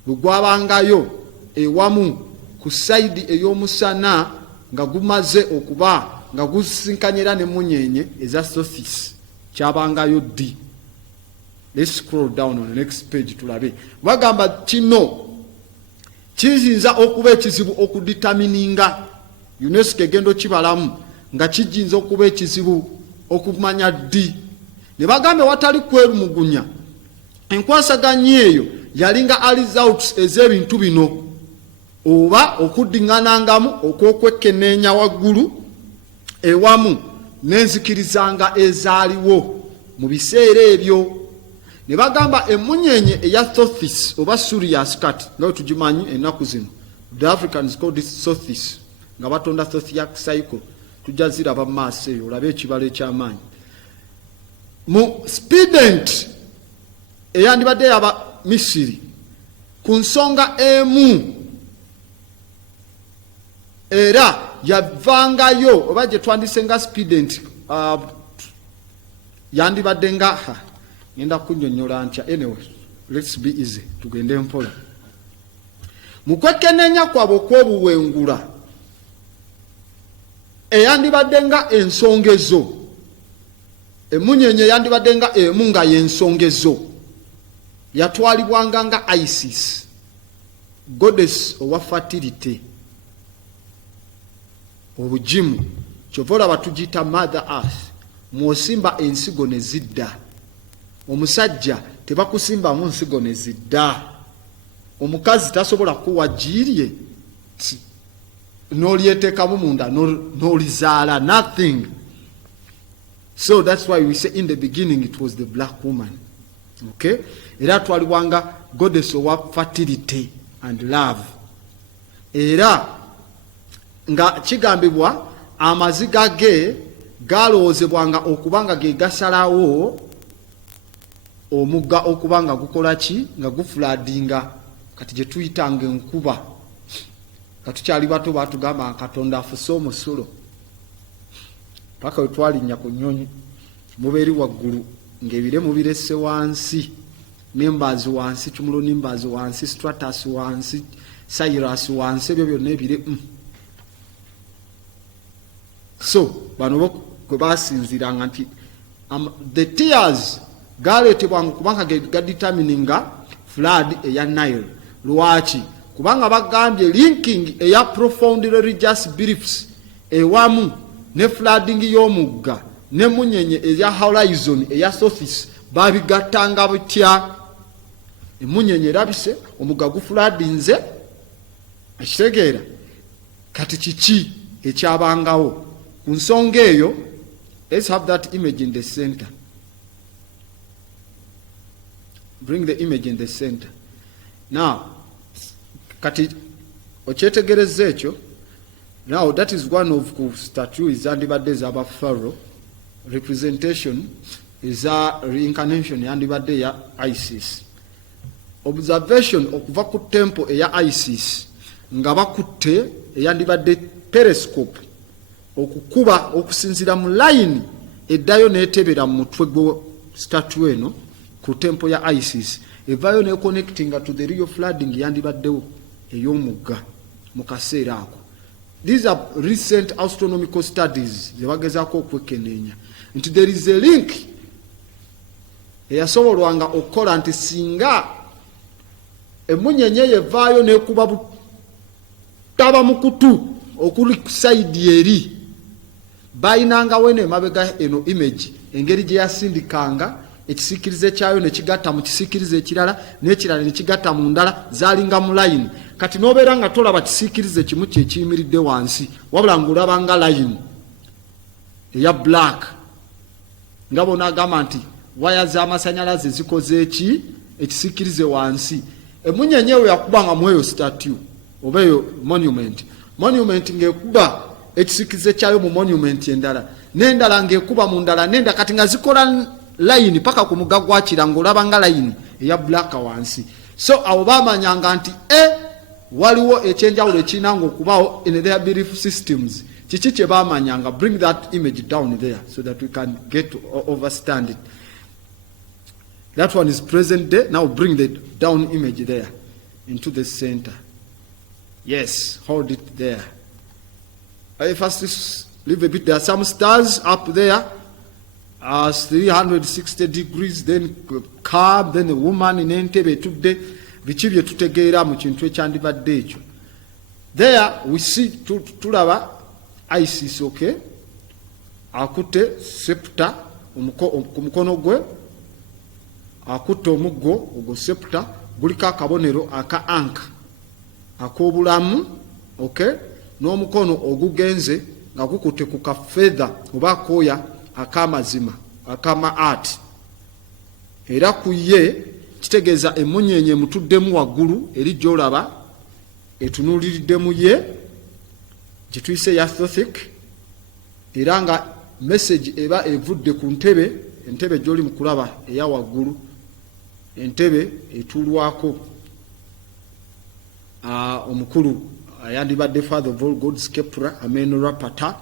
bwe gwabangayo ewamu ku saidi ey'omusana nga gumaze okuba nga gusinkanyira n'emunyenye eza solstice, kyabangayo ddi. Let's scroll down on the next page tulabe. Bagamba kino kiyinza okuba ekizibu okuditamininga, UNESCO egendo kibalamu nga kijinza okuba ekizibu okumanya ddi. Ne bagambe watali kwerumugunya enkwasaganya eyo yalinga results ez'ebintu bino, oba okuddinganangamu okw'okwekenneenya waggulu ewamu n'enzikirizanga ezaaliwo mu biseera ebyo. Ne bagamba emunyenye eya solstice oba Sirius kat nga tugimanyi ennaku zino, the Africans call this solstice, nga batonda zodiac cycle, tujja ziraba mu maaso eyo olabe ekibalo eky'amaanyi. Mu Spident eyandibadde yaba Misiri ku nsonga emu era yavangayo oba gye twandise nga Spident yandibadde nga ngenda kunnyonnyola ntya. Anyway, let's be easy, tugende mpola. Mu kwekenneenya kwabwe okw'obuwengula eyandibadde nga ensongezo, emunyenye eyandibadde nga emu nga y'ensongezo, yatwalibwanga nga Isis, goddess owa fertility, obugimu. Kyova olaba tugiyita Mother Earth. Mw'osimba ensigo ne zidda, omusajja tebakusimbamu nsigo ne zidda. omukazi tasobola kuwa jjirye n'olyeteekamu munda n'olizaala, nothing. So that's why we say in the beginning it was the black woman. Okay? Era twalibwanga goddess of fertility and love. Era nga kigambibwa amaziga ge galowoozebwanga okubanga ge gasalawo omugga okubanga gukola ki nga gufulaadinga kati gye tuyitanga enkuba. Katukyali bato batugamba Katonda afuse omusulo paka we twalinnya ku nnyonyi mubeeri waggulu ng'ebire mubiresse wansi, n'embaazi wansi, cumulo n'embaazi wansi, stratus wansi, Cyrus wansi, ebyo byonna ebire. So bano kwe basinziranga nti the tears galeetebwanga kubanga gadetermininga flood eya Nile. Lwaki? Kubanga bagambye linking eya profound religious beliefs ewamu ne flooding y'omugga ne munyenye eya horizon eya surface babigattanga butya. Emunyenye erabise omugga gufloodinze, ekitegeera kati kiki ekyabangawo ku nsonga eyo. Let's have that image in the center. Bring the image in the center. Now kati okyetegereza ekyo. Now that is one of statues yandibadde ez'aba Pharaoh. Representation is a reincarnation yandibadde ya Isis. Observation okuva ku temple eya Isis nga bakutte eyandibadde periscope okukuba okusinzira mu line eddayo n'etebera mu mutwe gwe statue eno ku temple ya Isis evayo ne connecting to the real flooding yandibaddewo ey'omugga mu kaseera ako. These are recent astronomical studies ze bagezaako okwekenneenya nti there is a link eyasobolwanga okukola nti singa emunyenye yevaayo n'ekuba butaba mu kutu okuli side eri bayinangawo eno emabega eno image engeri gye yasindikanga ekisiikirize kyayo ne kigatta mu kisiikirize ekirala n'ekirala ne kigatta mu ndala zaalinga mu line. Kati n'obeera nga tolaba kisiikirize kimu kye kiyimiridde wansi wabula ng'olaba nga line eya black nga bona agamba nti waya z'amasannyalaze zikoze eki ekisiikirize wansi. Emunyenye eyo yakubanga mu eyo statue oba eyo monument ng'ekuba ekisiikirize kyayo mu monument endala n'endala ng'ekuba mu ndala n'enda kati nga zikola line paka ku mugga gwa Kiranga olaba nga line eya black wansi. So abo baamanyanga nti waliwo ekyenjawulo ekirinanga okubaawo in their belief systems. Kiki kye baamanyanga? Bring that image down there so that we can get to overstand it. That one is present day. Now bring the down image there into the center. Yes, hold it there. I first leave a bit. There are some stars up there as 360 degrees, then curve, then a woman in Entebbe today. Biki bye tutegeera mu kintu ekyandibadde ekyo. There we see tulaba Isis, okay? Akutte scepter ku mukono gwe, akutte omuggo ogwo scepter guliko akabonero aka anka ak'obulamu, okay? N'omukono ogugenze nga gukutte ku kafeather oba akooya ak'amazima akama art. Era ku ye kitegeeza emunyenye mutuddemu waggulu eri gy'olaba etunuuliriddemu ye gye tuyise ya Thothik, era nga message eba evudde ku entebe gy'oli mu kulaba eya waggulu, entebe etuulwako omukulu ayandibadde father of all gods Kepra Amenhotep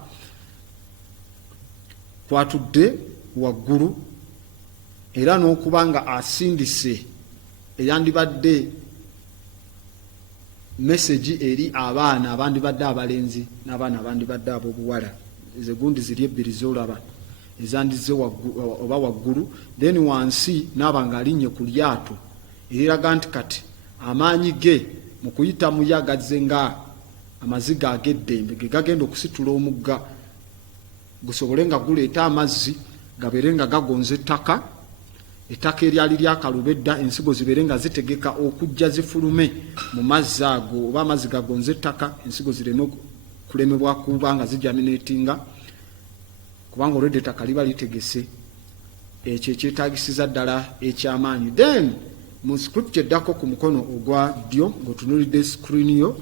kwatudde waggulu, era n'okubanga asindise eyandibadde message eri abaana abandibadde abalenzi n'abaana abandibadde ab'obuwala. Ezegundi ziri ebbiri z'olaba ezandize oba waggulu, then wansi n'aba ng'alinnye ku lyato eriraga nti kati amaanyi ge mu kuyita muye agazze nga amaziga ag'eddembe ge gagenda okusitula omugga gusobole nga guleeta amazzi gabeere nga gagonza ettaka ettaka eryali lyakalubedda ensigo zibeere nga zitegeka okujja zifulume mu mazzi ago oba amazzi gagonza ettaka ensigo zireme kulemebwa kuba nga zijaminatinga kubanga olwedde ettaka liba litegese ekyo ekyetagisiza ddala ekyamaanyi. Then mu script eddako ku mukono ogwa ddyo ng'otunuulidde screen yo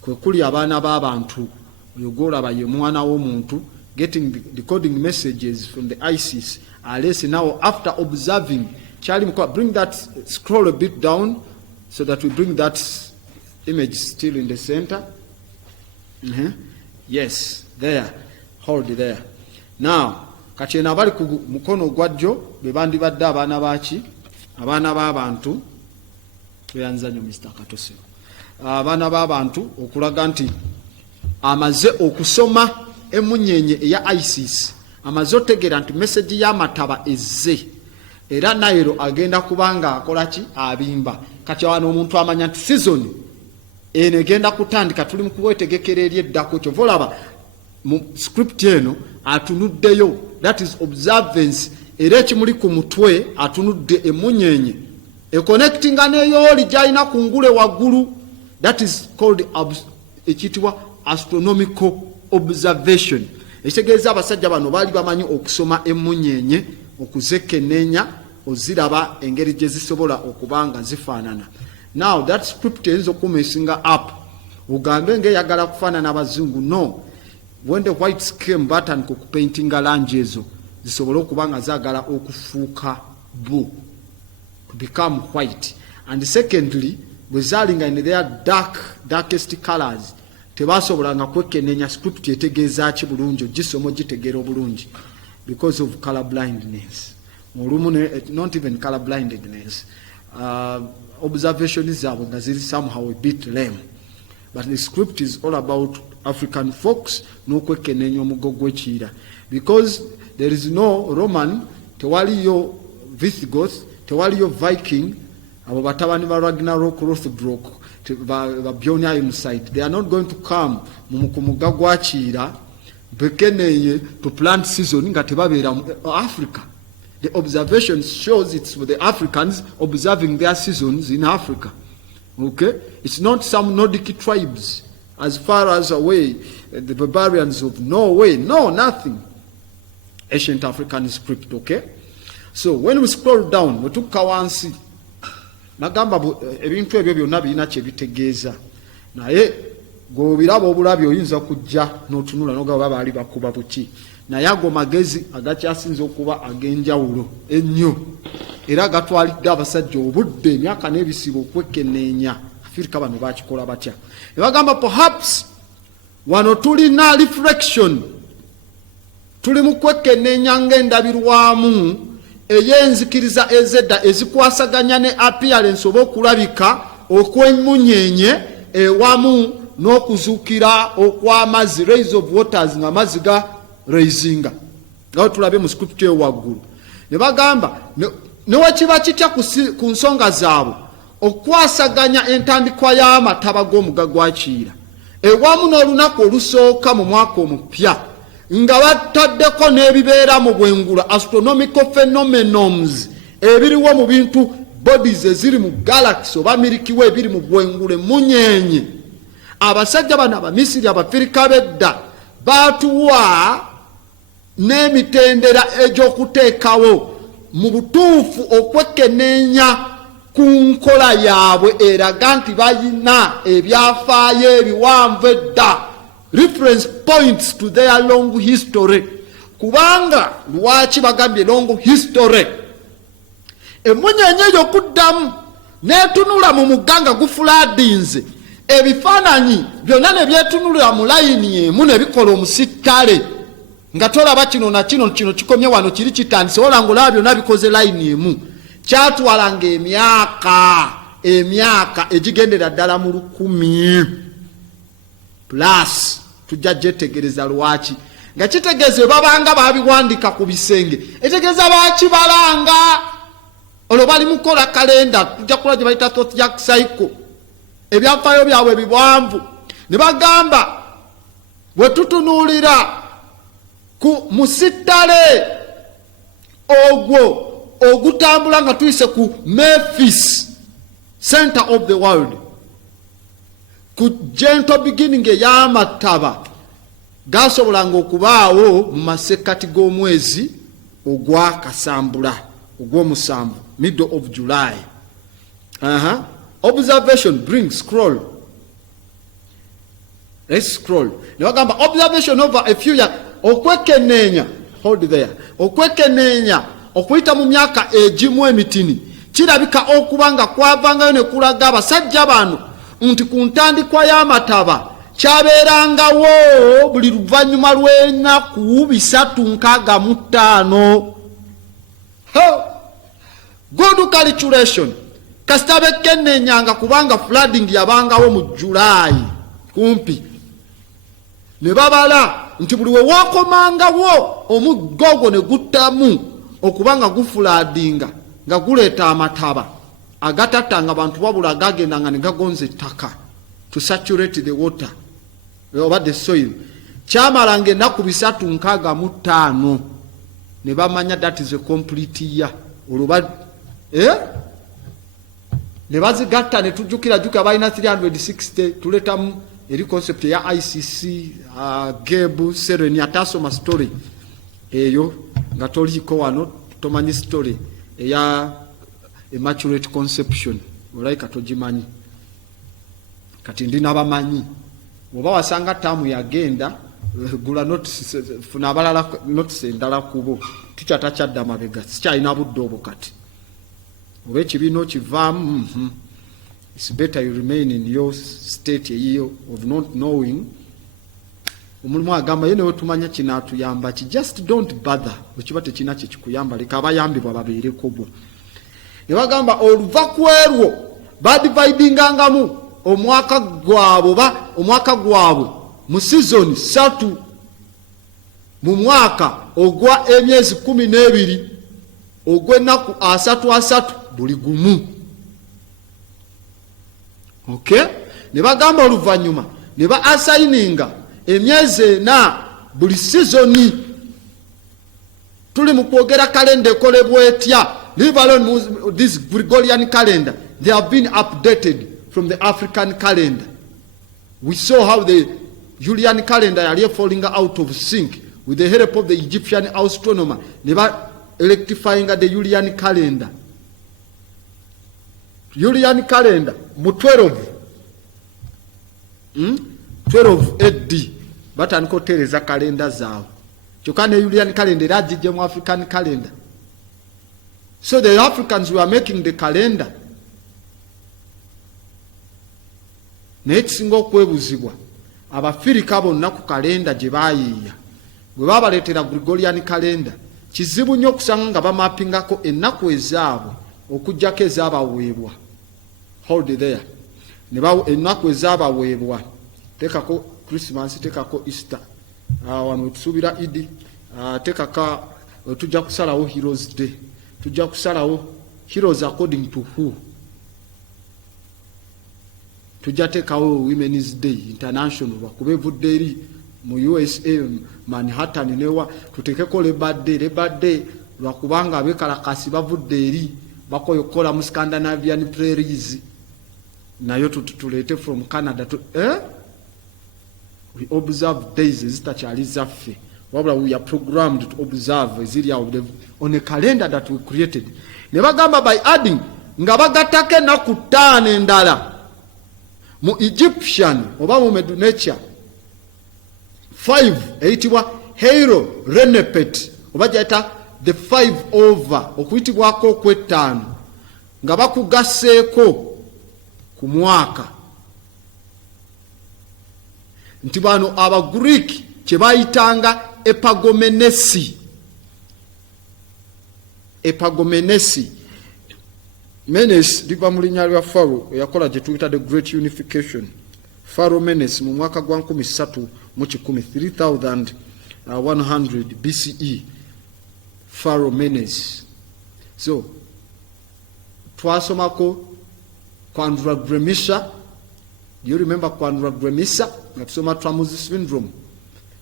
kwe kuli abaana b'abantu oyo gwolaba ye mwana w'omuntu getting decoding messages from the ISIS. Unless now after observing Charlie Mukwa, bring that scroll a bit down so that we bring that image still in the center. Yes, there. Hold it there. Now, kachena bali ku mukono gwadjo bebandi badde abaana baki abaana b'abantu beyanzanyo Mr. Katose. Abaana b'abantu okulaga nti amaze okusoma emunyenye eya ISIS amaze otegera nti message y'amataba ezze era Nairo agenda kubanga akola ki abimba kati wano omuntu amanya nti season ene egenda kutandika tuli mu kuwetegekera eri eddako kyo volaba mu script eno atunuddeyo that is observance era ekimuli ku mutwe atunudde emunyenye connectinga neyooli gyalina ku ngule waggulu that is called ekitibwa astronomical observation. Ekitegeeza abasajja bano baali bamanyi okusoma emunyenye okuzekenenya oziraba engeri gye zisobola okubanga zifaanana. Now that script eyinza okumesinga up ugambe ng'eyagala kufaanana abazungu. No, when the whites came batandika okupaintinga langi ezo zisobole okubanga zaagala okufuuka blue to become white, and secondly bwe zaalinga in their darkest colors tebasobolanga kwekenenya script etegeeza ki bulungi gisoma gitegeera obulungi because of color blindness. Not even color blindness. Observations zaabwe nga ziri somehow a bit lame. But the script is all about African folks n'okwekenenya omugo gw'ekiira. Because there is no Roman, tewaliyo Visigoth, tewaliyo Viking, abo batabani ba Ragnarok, Lothbrok, Babyonian inside. They are not going to come mumuga gwachira bekeneye to plant season nga tebabeera Africa. The observation shows it's for the Africans observing their seasons in Africa. Okay? It's not some Nordic tribes as far as away the barbarians of Norway. No, nothing. Ancient African script, okay? So when we scroll down, we took kawansi. Nagamba ebintu ebyo byonna birina kye bitegeeza naye gobiraba obulabi oyinza kujja n'otunula n'ogaba baali bakuba buki naye ago magezi agakyasinza okuba ag'enjawulo ennyo era gatwalidde abasajja obudde emyaka n'ebisibo okwekenneenya Afirika bano bakikola batya ne bagamba perhaps wano tulina reflection tuli mu kwekenneenya ng'endabirwamu eyenzikiriza ezedda ezikwasaganya ne appearance oba okulabika okwemunyenye ewamu n'okuzuukira okw'amazzi rays of waters nga amazzi ga raisinga nga tulabe mu script ewaggulu ne bagamba newakiba kitya ku nsonga zaabwe okwasaganya entandikwa y'amataba g'omuga gwakiira ewamu n'olunaku olusooka mu mwaka omupya nga bataddeko n'ebibeera mu bwengula astronomical phenomenons ebiriwo mu bintu bodies eziri mu galaxy oba Milky Way ebiri mu bwengula munyenye. Abasajja bano Abamisiri Abafirika bedda batuwa n'emitendera egy'okuteekawo mu butuufu okwekenneenya ku nkola yaabwe eraga nti bayina ebyafaayo ebiwanvu edda reference points to their long history. Kubanga lwaki bagambye long history emunyenye ey'okuddamu n'etunula mu muganga gufuladinze ebifaananyi byonna ne byetunulira mu layini emu ne bikola omusittale nga tolaba kino na kino kikomye wano kiri kitandise olanga olaba byonna bikoze layini emu. Kyatwalanga emyaka egigendera ddala mu 1000 plus tujja gyetegereza lwaki nga kitegeeze babanga babiwandika ku bisenge etegeeza bakibalanga olwo bali mukola kalenda tujja kukola gye bayita zodiac cycle ebyafaayo byabwe biwanvu ne bagamba bwe tutunuulira ku musittale ogwo ogutambula nga tuyise ku Memphis, center of the world, ku gentle beginning ey'amataba gasobolanga okubaawo mu masekkati g'omwezi ogwa Kasambula, ogw'omusanvu, middle of July. Observation, bring scroll. Let's scroll. Nebagamba observation over a few years. Okwekenneenya, hold there. Okwekenneenya okuyita mu myaka egimu emitini kirabika okubanga kwavangayo ne kulaga abasajja bano nti ku ntandikwa y'amataba kyabeerangawo buli luvannyuma lw'ennaku 365. Good calculation. Kasita bekenneenyanga kubanga flooding yabangawo mu July kumpi. Ne babala nti buli we wakomangawo omuggo ne guttamu okubanga gufuladinga nga guleeta amataba agatatanga bantu wabula gagendanga ne gagonza ettaka to saturate the water oba the soil. Kyamalanga ennaku 365 ne bamanya that is a complete year. Oluba ne bazigatta ne tujjukira balina 360 tuletamu eri concept ya ICC Gebu Sereni atasoma story eyo nga toliko wano tomanyi story eya immaculate conception olaika togimanyi kati ndina abamanyi oba wasanga tamu yagenda gula notice funa abalala notice endala kubo tukyata kyadda mabega sikyalina budde obwo kati oba ekibiina okivaamu. It's better you remain in your state of not knowing. Omulimu agamba ye newe tumanya kinaatuyamba ki, just don't bother wekiba tekina kye kikuyamba leka abayambibwa babeereko bo. Ne bagamba oluva ku erwo badividingangamu omwaka gwabwe mu season 3 mu mwaka ogwa emyezi 12 ogw'ennaku 3 buli gumu. Okay? Ne bagamba oluvannyuma ne ba assigninga emyezi 4 buli seasoni. Tuli mu kwogera kalenda ekolebwa etya. Leave alone this Gregorian calendar. They have been updated from the African calendar. We saw how the Julian calendar yali falling out of sync with the help of the Egyptian astronomer. They were electrifying the Julian calendar. Julian calendar mu 12 AD batanikotereza kalenda zaabwe kyokka ne Julian calendar era ajjije mu African calendar. So the Africans were making the calendar. Naye ekisinga okwebuzibwa Abafirika bonna ku kalenda gye baayiiya bwe babaleetera Gregorian calendar kizibu nnyo okusanga nga bamappingako ennaku ezaabwe okuggyako ezaabaweebwa. Hold there. Ennaku ezaabaweebwa tekako Christmas, tekako Easter, wano tusuubira Idi, tekaka tujja kusalawo Heroes Day, tujja kusalawo heroes according to who, tujja tekawo Women's Day International bakube vudde eri mu USA Manhattan newa tutekeko Labor Day lwakubanga abekalakasi bavudde eri bakoyokola mu Scandinavian prairies nayo tutulete from Canada to we observe days ezitakyali zaffe wabula we are programmed to observe eziri on a calendar that we created. Ne bagamba by adding nga bagattako ennaku 5 endala mu Egyptian oba mu Medunature 5 eyitibwa Hero Renepet oba gyayita the 5 over okuyitibwako okw'ettaano nga bakugasseeko ku mwaka nti bano Abagreek kye bayitanga epagomenesi Menes liva mu linnya lya Pharaoh eyakola gye tuyita the Great Unification. Pharaoh Menes mu mwaka gwa 3100 BCE. Pharaoh Menes. So twasomako Quandra Gremisa. Do you remember Quandra Gremisa? Natusoma Tramuzi syndrome.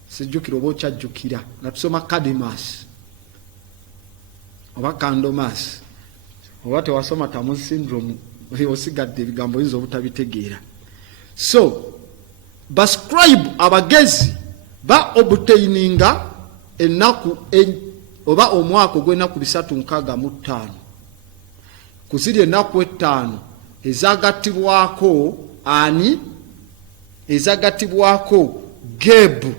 Sejjukira oba okyajjukira. Natusoma Cadmus. oba Candlemas oba tewasoma Tamu syndrome osigadde ebigambo oyinza obutabitegeera. So bascribe abagezi ba obtaininga ennaku oba omwaka ogw'ennaku 365 kuziri ennaku 5 ezagattibwako ani ezagattibwako Gebu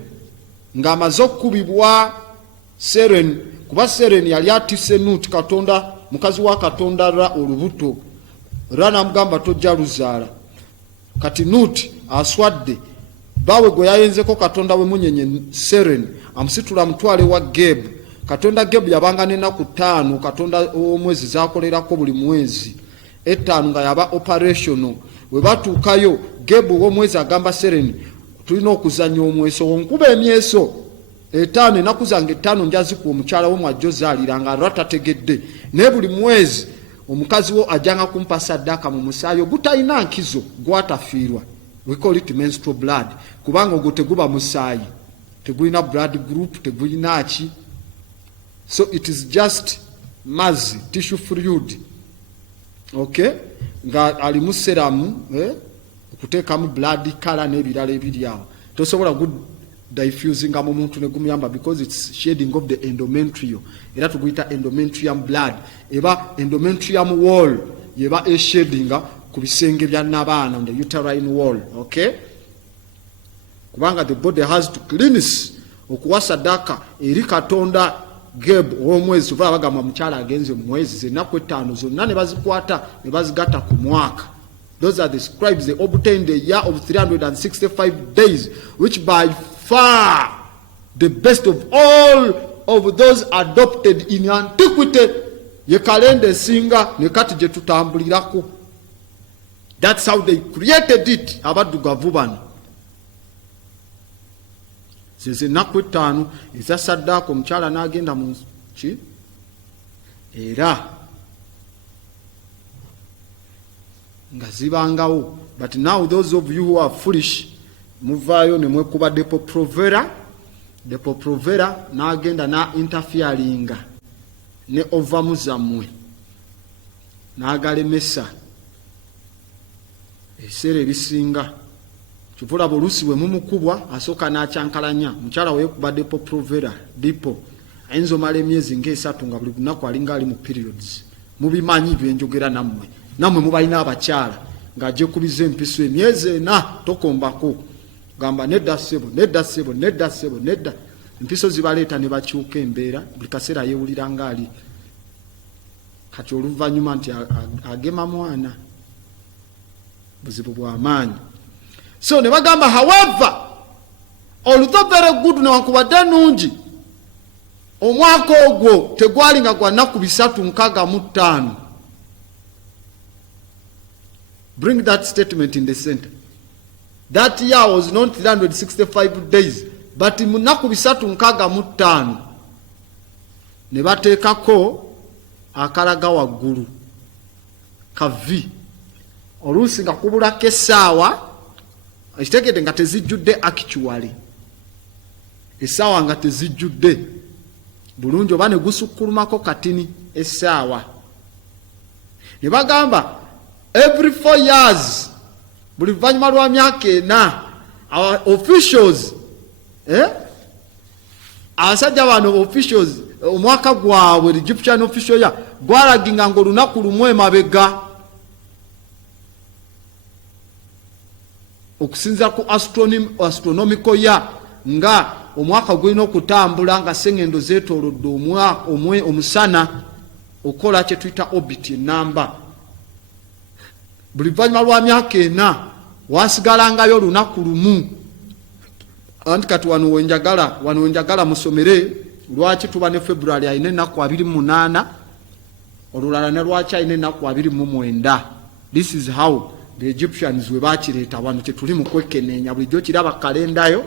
ng'amaze okukubibwa Seren, kuba Seren yali atisse Nuuti Katonda mukazi wa Katonda Ra olubuto. Ra n'amugamba tojja luzaala. Kati Nuuti aswadde bawe gwe yayenzeko Katonda we munyenye Seren amusitula mutwale wa Gebu. Katonda Gebu yabanga n'ennaku 5 Katonda omwezi zakolerako buli mwezi. 5 nga yaba operational. We batuukayo Gebu omwezi agamba Seren tulina okuzanya omweso onkuba emyeso 5 ennaku zange 5 njaziku omukyala wo mwajjo zaalira nga ratategedde naye buli mwezi omukazi wo ajanga kumpa saddaaka mu musaayi gutalina nkizo gwatafiirwa. We call it menstrual blood kubanga ogwo teguba musaayi tegulina blood group tegulina ki. So it is just mazi tissue fluid, okay, nga alimu serum okuteekamu blood color n'ebirala ebiri awo tosobola good diffusing mu muntu ne gumuyamba because it's shading of the endometrium era tuguyita endometrium blood eba endometrium wall yeba e shading ku bisenge bya nabaana on the uterine wall, okay, kubanga the body has to cleanse okuwasa daka eri Katonda Geb omwezi uva bagamba mukyala agenze mwezi zennaku 5 zonna ne bazikwata ne bazigatta ku mwaka. Those are the scribes. They obtained a year of 365 days, which by far the best of all of those adopted in antiquity. Ye kalende singa ne kati je tutambulirako. That's how they created it. Abadugavu bano. Zeze naku 5 eza saddako omukyala n'agenda mu ki era nga zibangawo. But now those of you who are foolish muvaayo ne mwekuba Depo-Provera n'agenda na interferinga ne ovamu zammwe n'agalemesa ebiseera ebisinga. Kivula bolusi we mumukubwa asooka n'akyankalanya mukyala we yekuba Depo-Provera dipo ayinza omala emyezi nga3 nga buli lunaku alinga ali mu periods. Mubimanyi byenjogera nammwe mubalina abakyala ng'agyekubiza empiso emyezi 4 tokombako gamba nedda ssebo nedda empiso zibaleeta ne bakyuka embeera buli kaseera yeewulira ng'ali kati oluvannyuma nti agema mwana buzibu bw'amaanyi. So ne bagamba however although very good newankubadde nungi omwaka ogwo tegwali nga gwa nnaku 365. Bring that statement in the center. That year was not 365 days, but mu nnaku 365 ne bateekako akalaga waggulu kavi oluusi nga kubulako essaawa ekitegedde nga tezijjudde actually essaawa nga tezijjudde bulungi oba ne gusukkulumako katini essaawa. Ne bagamba every 4 years buli luvannyuma lwa myaka 4 our officials abasajja bano officials omwaka gwabwe Egyptian official ya gwalaginga ng'olunaku lumu emabega okusinza ku astronomical ya nga omwaka gulina okutambula nga sengendo zeetoolodde omusana okola kye tuyita orbit enamba. Buli luvannyuma lwa myaka 4 wasigalangayo olunaku lumu. Anti kati wano wenjagala musomere lwaki tuba ne February ayina ennaku 28 olulala ne lwaki ayina ennaku 29. This is how the Egyptians we bakireeta wano tetuli mu kwekenneenya bulijjo kiraba kalendayo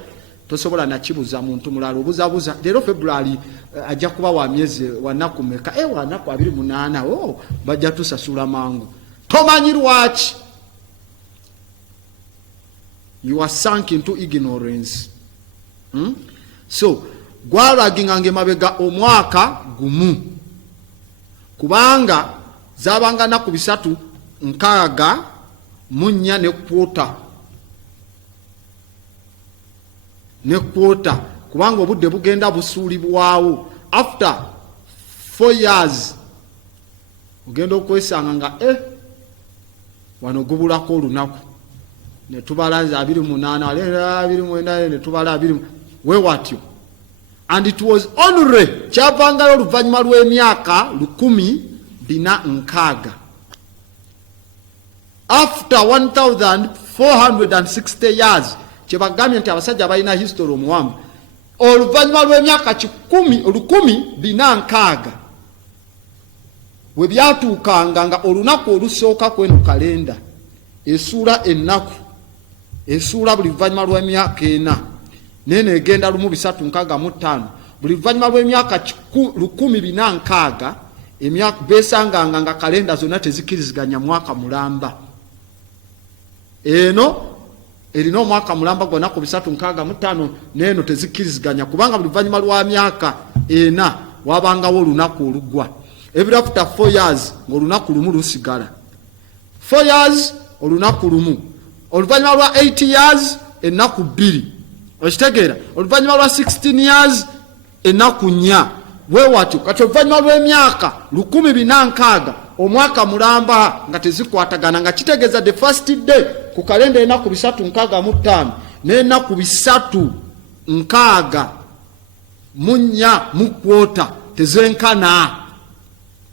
tosobola nakibuza muntu mulala obuzabuza leero February ajja kuba wa myezi wanaku meka wanaku 28 bajja tusasula mangu tomanyi lwaki. You are sunk into ignorance. So gwalaginga nge mabega omwaka gumu kubanga zabanga naku 3 nkaaga munya ne kwota kubanga obudde bugenda busuulibwawo. After 4 years ogenda okwesanga nga wano gubulako olunaku ne tubala 28 29 ne tubala 20 wewatyo. And it was only kyavangayo oluvannyuma lw'emyaka 1460 after 1460 years kyebagambye nti abasajja balina history omuwanvu. Oluvannyuma lw'emyaka 1460 bwe byatuukanga nga olunaku olusooka kweno kalenda esuula ennaku esuula buli luvannyuma lw'emyaka 4 nene egenda 365 buli luvannyuma lw'emyaka 1460 emyaka besanganga nga kalenda zonna tezikiriziganya mwaka mulamba. Eno erina omwaka mulamba gwonna ku 365 neno tezikiriziganya kubanga buli luvannyuma lwa myaka 4 wabangawo olunaku olugwa. Every after 4 years ng'olunaku lumu lusigala. 4 years olunaku lumu. Oluvannyuma lwa 8 years ennaku 2. Okitegeera? Oluvannyuma lwa 16 years ennaku 4. Wewatyo kati oluvannyuma lw'emyaka 1460 omwaka mulamba nga tezikwatagana nga kitegeeza the first day ku kalenda ennaku 365 n'ennaku 364 tezenkana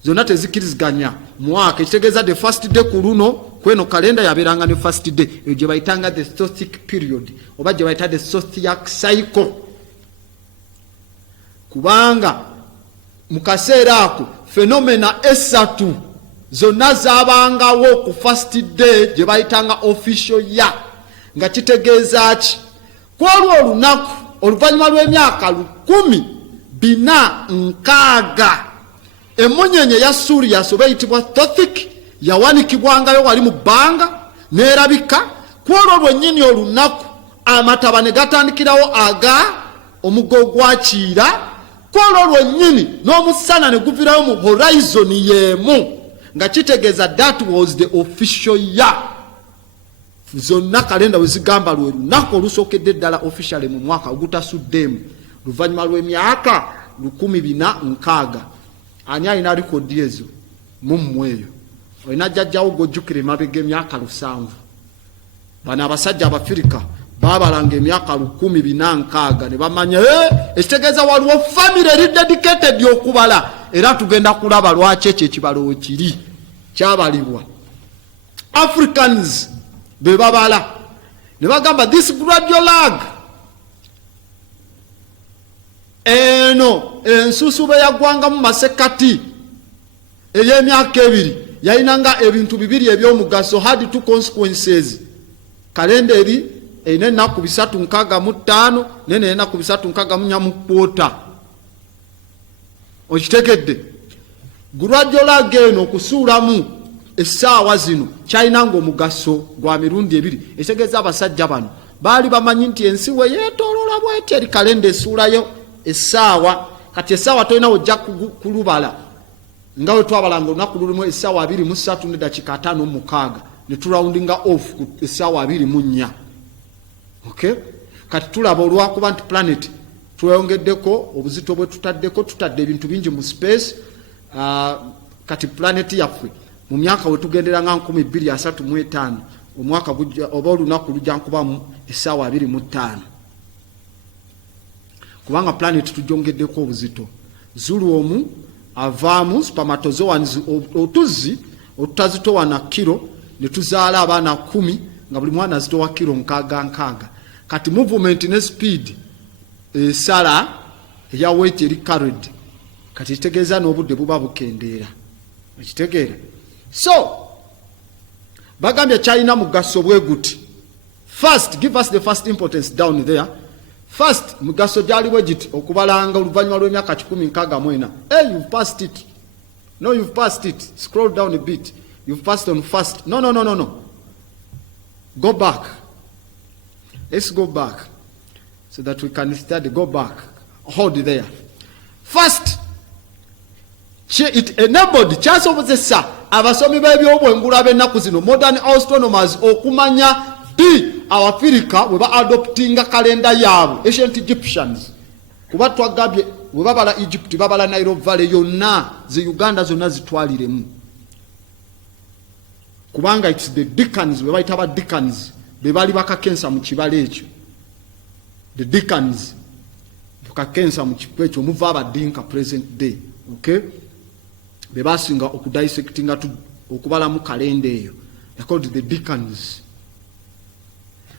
zonna tezikiriziganya mwaka. Ekitegeeza the first day ku luno kweno kalenda yabeeranga ne first day eyo gye bayitanga the zodiac period oba gye bayita the zodiac cycle kubanga mu kaseera ako fenomena 3 zonna zaabangawo ku first day gye bayitanga official year nga kitegeeza ki kwolwo olunaku oluvannyuma lw'emyaka 1460 emunyenye ya Sirius oba eyitibwa Thoth yawanikibwangayo wali mu bbanga neerabika. Kwolwo lwennyini olunaku amataba ne gatandikirawo aga omugo gwakiira. Kwolwo lwennyini n'omusana ne guvirayo mu horizon y'emu nga kitegeeza that was the official year. Zonna kalenda we zigamba lwe lunaku olusookedde ddala officially mu mwaka ogutasuddeemu luvannyuma lw'emyaka 1460. Ani alina likodi ezo mummwe eyo olina jjajjawo gojjukira emabega emyaka 7. Bano abasajja Abafirika baabalanga emyaka 1460 ne bamanya ekitegeeza waliwo family eri dedicated okubala era tugenda kulaba lwaki ekyo ekibalo kiri kyabalibwa. Africans be babala ne bagamba this gradual lag eno ensusu be yagwanga mu masekati ey'emyaka 2 yayinanga ebintu 2 ebyomugaso had 2 consequences. Kalenda eri erina ennaku 365 nene ennaku 364. Okitegedde? Gradual lag eno okusuulamu essaawa zino kyayinanga omugaso gwa mirundi 2. Ekitegeeza abasajja bano baali bamanyi nti ensi we yeetooloola bw'eti eri kalenda esuulayo essaawa. Kati essaawa tolina ojja kulubala nga we twabalanga olunaku lulimu essaawa 23 ne dakiika 56 ne turawundinga off ku essaawa 24. Okay? Kati tulaba olwakuba nti planet tweyongeddeko obuzito bwe tutadde ebintu bingi mu space. Kati planet yaffe mu myaka we tugendera nga 2035 omwaka oba olunaku lujja nkubamu essaawa 25 kubanga planet tujongeddeko obuzito. Zulu avaamu spermatozoans otuzzi otutazitowa na kilo ne tuzaala abaana 10 nga buli mwana azitowa kilo 6. Kati movement ne speed esala eya weight eri carried kati kitegeeza n'obudde buba bukendeera. Ekitegeera? So bagambye China mugaso bwe guti. First, give us the first importance down there. First, mugaso gyali bwe giti okubalanga oluvannyuma lw'emyaka 1460. Hey, you've passed it. No, you've passed it. Scroll down a bit. You've passed on first. No. Go back. Let's go back so that we can study. Go back. Hold there. First, it enabled kyasobozesa abasomi b'ebyobwengula ab'ennaku zino modern astronomers okumanya Abafirika bwe ba adoptinga kalenda yaabwe ancient Egyptians kuba twagambye bwe babala Egypt babala Nile Valley yonna ze Uganda zonna zitwaliremu kubanga it's the Deacons bwe bayita ba Deacons be bali bakakensa mu kibala ekyo the Deacons bakakensa mu kifo ekyo muva abadinka present day okay be basinga okudissectinga okubala mu kalenda eyo called the Deacons.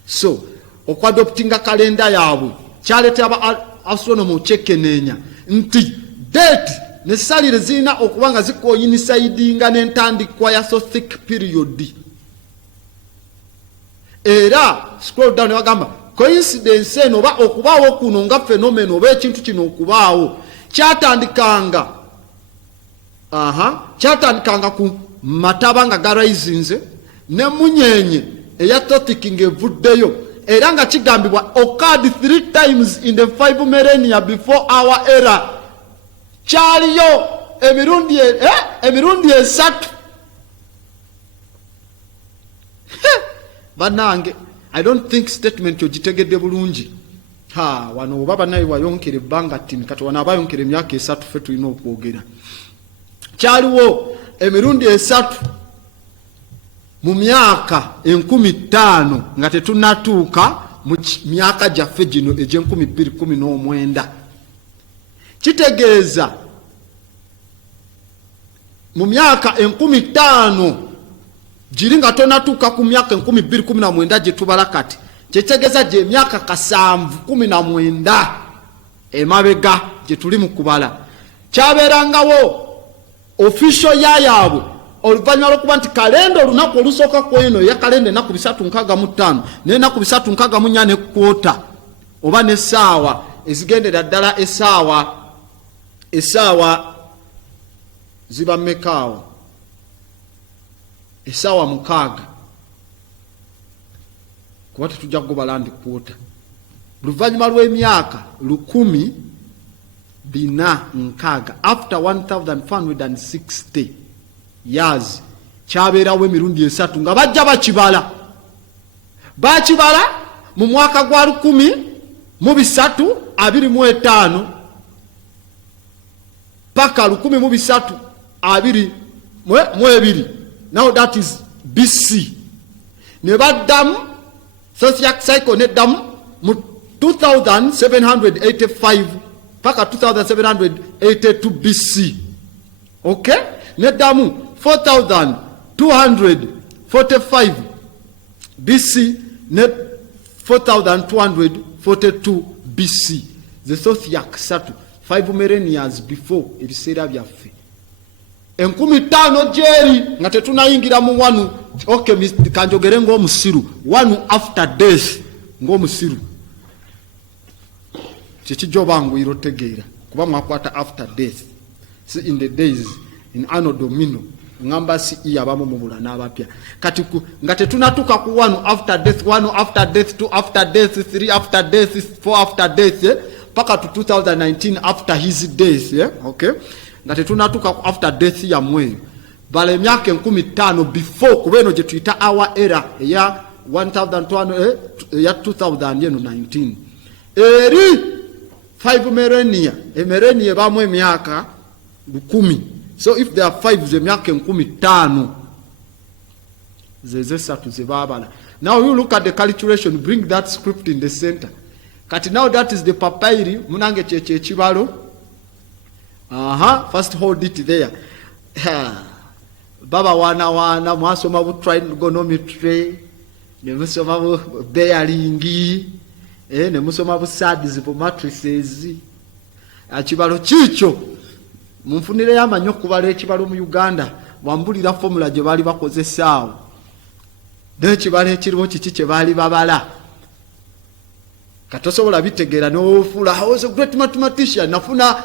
So okwadoptinga kalenda yaabwe kyaleta aba astronomo chekenenya nti date ne salire zina okubanga zikoyinisidinga n'entandikwa ya Sothic period era scroll down wagamba coincidence eno ba okubaawo kuno nga fenomeno oba ekintu kino okubaawo kyatandikanga ku mataba nga garayizinze ne munyenye eya Sothic ngevuddeyo era nga kigambibwa occurred 3 times in the 5 millennia before our era. Kyaliyo emirundi esatu. Banange, I don't think statement yo gitegedde bulungi. Wano baba naye wayonkere banga tini kati wana abayonkere emyaka esatu fe tulina okwogera. Kyaliwo emirundi esatu mu myaka 15 nga tetunatuuka mu myaka gyaffe gino eg'2019 kitegeeza mu myaka 15 giri nga tonatuuka ku myaka 2019 gye tubala kati kitegeeza gye emyaka 19 emabega gye tuli mu kubala kyabeerangawo official yaabwe oluvanyuma lw'okuba nti kalenda olunaku olusooka kweno ya kalenda ennaku 365 n'ennaku 364 ne kwota oba n'essaawa ezigendera ddala essaawa ziba mmekaawo essaawa 6 kuba tetujja kugobala ndi kwota oluvanyuma lw'emyaka 1460 after 1460 years kyabeerawo emirundi esatu nga bajja bakibala mu mwaka gwa 1325 paka 1322. Now that is BC. Ne baddamu Zodiac cycle neddamu mu 2785 paka 2782 BC. Okay? Neddamu 4245 BC ne 4242 BC. The Zodiac satu 5 millennia before ebiseera byaffe 15 jeri nga tetunayingira mu wanu. Okay, kanjogere ng'omusiru one after death ng'omusiru kyekijoba ngwiro tegeera kuba mwakwata after death. See in the days in Anno Domino ngamba si yabamu mu bula n'abapya kati nga tetunatuka ku one after death, 2 after death, 3 after death, 4 after death paka to 2019 after his death okay nga tetunatuka ku after death ya mweyo bala emyaka 15 before kubeno gye tuyita our era ya 1200 ya 2019 eri 5 millennia emerenia bamu emyaka 10. So if there are 5 ze myaka 15 zeze satu zebabala. Now you look at the calculation, bring that script in the center. Kati now that is the papyri munange cheche chibalo. First hold it there. Baba wana mwasoma bu trigonometry, ne musoma bu bearing, ne musoma bu sides bu matrices. Achibalo chicho munfunire yamanyo kubala ekibalo mu Uganda wambulira formula gye bali bakozesaawo n'ekibalo ekiriwo kiki kye bali babala katosobola bitegeera n'ofula I was a great mathematician nafuna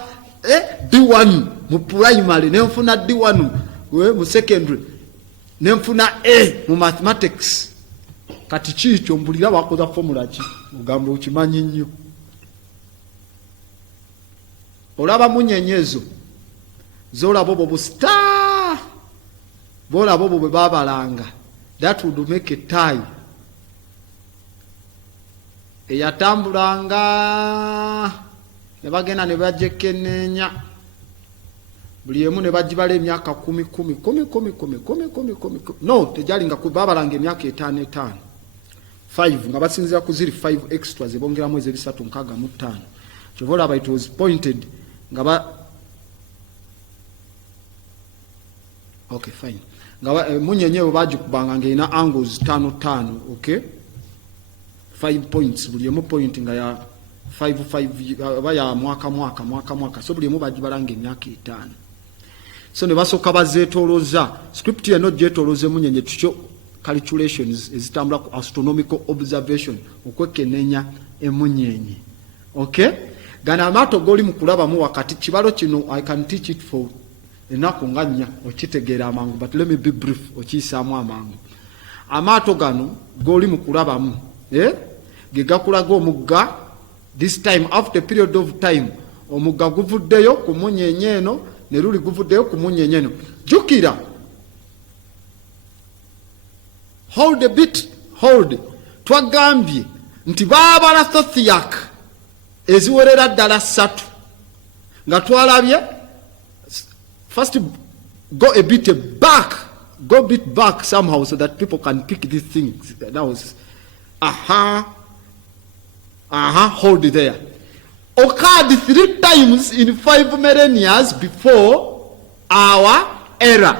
D1 mu primary nenfuna D1 mu secondary nenfuna A mu mathematics kati kikyo mbulira wakoza formula ki ugamba ukimanyi nnyo olaba munyenyezo zolaba obwo busta bolaba obwo bwe babalanga, that would make a tie eyatambulanga ne bagenda ne bajjekenneenya buli emu ne bagibala emyaka 10 no tejalinga babalanga emyaka 5 nga basinzira ku ziri 5 extra zebongeramu ezi 365 kyova olaba it was pointed nga okay fine nga munyenye bwe bagikubanga ng'erina angles 5 okay 5 points buli emu point nga ya 5 baya mwaka so buli emu bagibalanga emyaka 5 so ne basooka bazeetoloza script eno gyetoloze munyenye tukyo calculations ezitambula ku astronomical observation okwekenneenya emunyenye okay gana amaato goli mu kulabamu wakati kibalo kino I can teach it for ennaku nga 4 okitegeera amangu but let me be brief okiyisaamu amangu amaato gano goli mu kulabamu ge gakulaga omugga this time after a period of time omugga guvuddeyo ku munyenye eno ne luli guvuddeyo ku munyenye eno jukira hold a bit hold twagambye nti baabala Zodiac eziwerera ddala 3 nga twalabye first go a bit back somehow so that people can pick these things. That was hold it there. Occurred 3 times in 5 millennia before our era.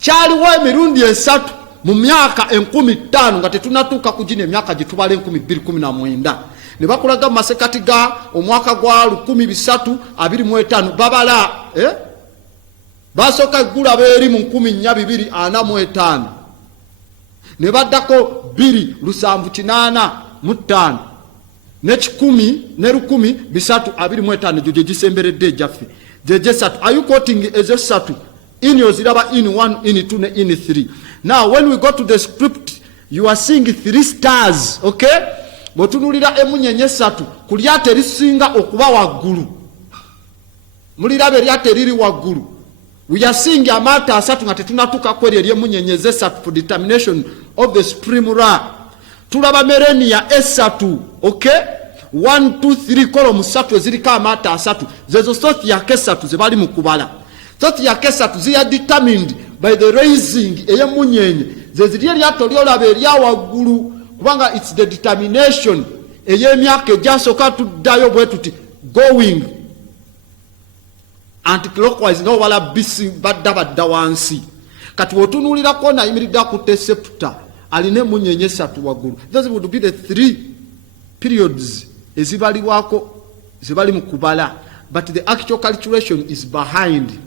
Kyaliwo emirundi 3 mu myaka 15 nga tetunatuuka ku gino emyaka gye tubala 2019 ne bakulaga mu masekati ga omwaka gwa 1325 babala basooka gula beeri mu 1445 ne baddako 2,785 ne 10 ne 1,325 gye gisemberedde ejjaffe gye 3. Are you quoting ezo 3 in yoziraba in 1 in 2 ne in 3? Now when we go to the script you are seeing 3 stars, okay? Botunulira emunyenye 3 ku lyate erisinga okuba waggulu mulirabe lyate eriri waggulu. We are seeing amaato 3 nga tetunatuuka kweri eryemunyenye 3 for determination of the sprimura. Tulaba millennia 3, okay? 1 2 3 column 3 eziriko amaato 3 zezo Zodiac 3 ze bali mu kubala. Zodiac 3 they are determined by the raising eyemunyenye zeziri eryato lyolaba eryawaggulu kubanga it's the determination ey'emyaka egyasooka tuddayo bwe tuti going anti-clockwise nga wala bisi badda wansi kati wotunuulirako nayimiridde akutte septa alina emunyenye 3 waggulu. Those would be the 3 periods ezibalibwako zibali mu kubala, but the actual calculation is behind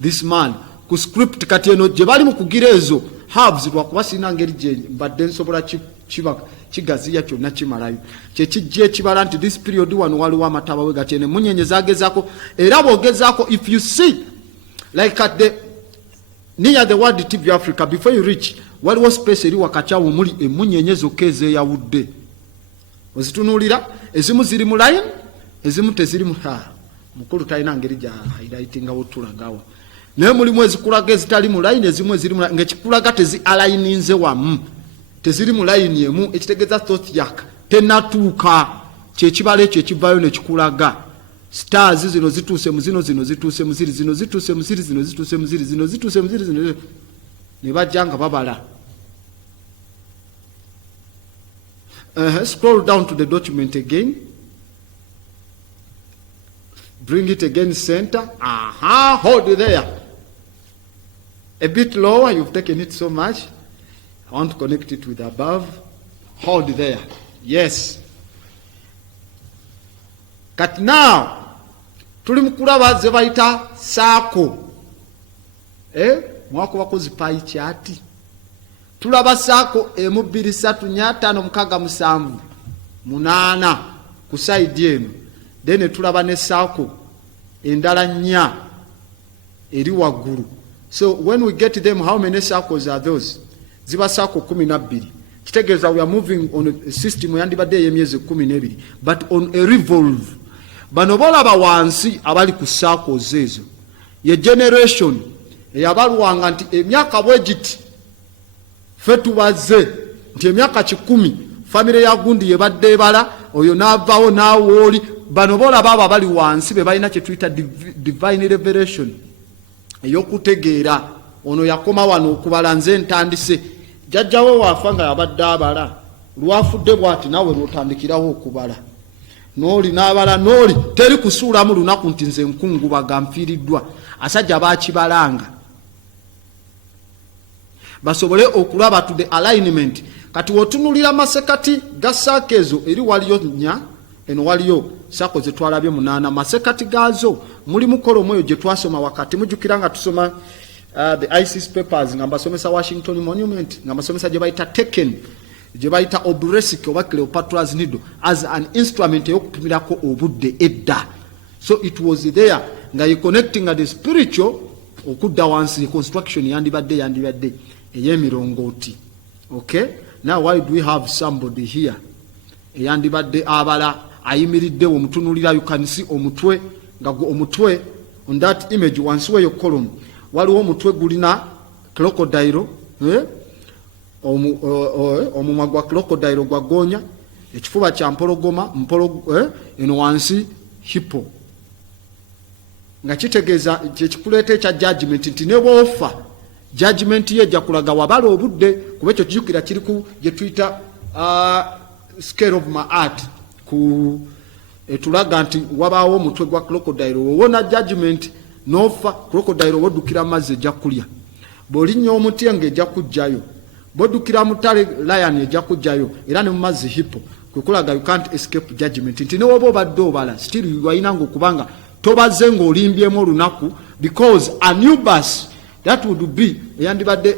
this man ku script. Kati eno gye bali mu kugira ezo halves lwakuba sirina ngeri gye mbadde nsobola kigaziya kyonna kimalayo kyekijja ekibala nti this period wano waliwo amataba we gati ene munyenye zagezaako era bwogezaako if you see like at the near the World TV Africa before you reach waliwo space eri wakakyawo muli emunyenye zokka ezeyawudde ozitunuulira ezimu ziri mu line ezimu teziri mu mukulu talina ngeri gya highlightingawo tulagawo naye mulimu ezikulaga ezitali mu line ezimu eziri mu ng'ekikulaga tezi alayininze wamu teziri mu line emu ekitegeeza Zodiac tenatuuka kyekibala ekyo ekivaayo nekikulaga stars zino zituuse mu zino zituuse mu ziri zino zituuse mu ziri zino zituuse mu ziri zino zituuse mu ziri zino ne bajja nga babala. Scroll down to the document again. Bring it again center. Hold it there. A bit lower, you've taken it so much. I want to connect it with above. Hold it there. Yes. Cut now. Tuli mukulaba ze bayita saako. Mwako wakozi pai chati. Tulaba saako emu 2 3 4 5 6 7 8 ku side eno. Then tulaba ne saako endala 4 eri waggulu. So when we get them, how many circles are those? Ziba saako 12. Kitegeeza we are moving on a system yandibadde ey'emyezi 12, but on a revolve bano bolaba wansi abali ku circles ezo ye generation eyabalwanga nti emyaka bwegiti fe tubaze nti emyaka 10 famire ya gundi yebadde ebala oyo navawo nawooli bano bolaba abo abali wansi be balina kyetuyita divine revelation eyokutegeera ono yakoma wano okubala nze ntandise jjajjawo waafa nga yabadde abala lwafudde bwati nawe lwotandikirawo okubala noli n'abala noli teri kusuulamu lunaku nti nze nkungubaga nfiiriddwa asajja baakibalanga basobole okulaba to the alignment kati wotunulira masekati ga saako ezo eri waliyo nnya eno waliyo saako ze twalabye 8 masekati gaazo mulimu kolomu eyo gye twasoma wakati mujjukira nga tusoma the ISIS papers nga mbasomesa Washington Monument nga mbasomesa gye bayita Taken gye bayita Obresik oba Cleopatra's Needle as an instrument eyokupimirako obudde edda. So it was there nga you connecting the spiritual okudda wansi construction yandibadde ey'emirongooti. Okay, now why do we have somebody here eyandibadde abala ayimiridde omutunulira, you can see omutwe nga omutwe on that image wansi weyo column waliwo omutwe gulina crocodile omumwa gwa crocodile gwa gonya, ekifuba kya mpologoma eno wansi hippo, nga kitegeeza kyekikuleeta ekya judgment nti ne bwofa judgment ye ejja kulaga wabala obudde, kuba ekyo kijjukira kiri ku gye tuyita scale of Ma'at ku etulaga nti wabaawo omutwe gwa crocodile wowona judgment nofa crocodile woddukira mazzi ejja kulya, bw'olinnya omuti ng'ejja kujjayo, bw'oddukira mutale lion ejja kujjayo, era ne mu mazzi hippo, kwe kulaga you can't escape judgment nti ne woba obadde obala still wayinanga okubanga tobaze ng'olimbyemu olunaku, because Anubis that would be eyandibadde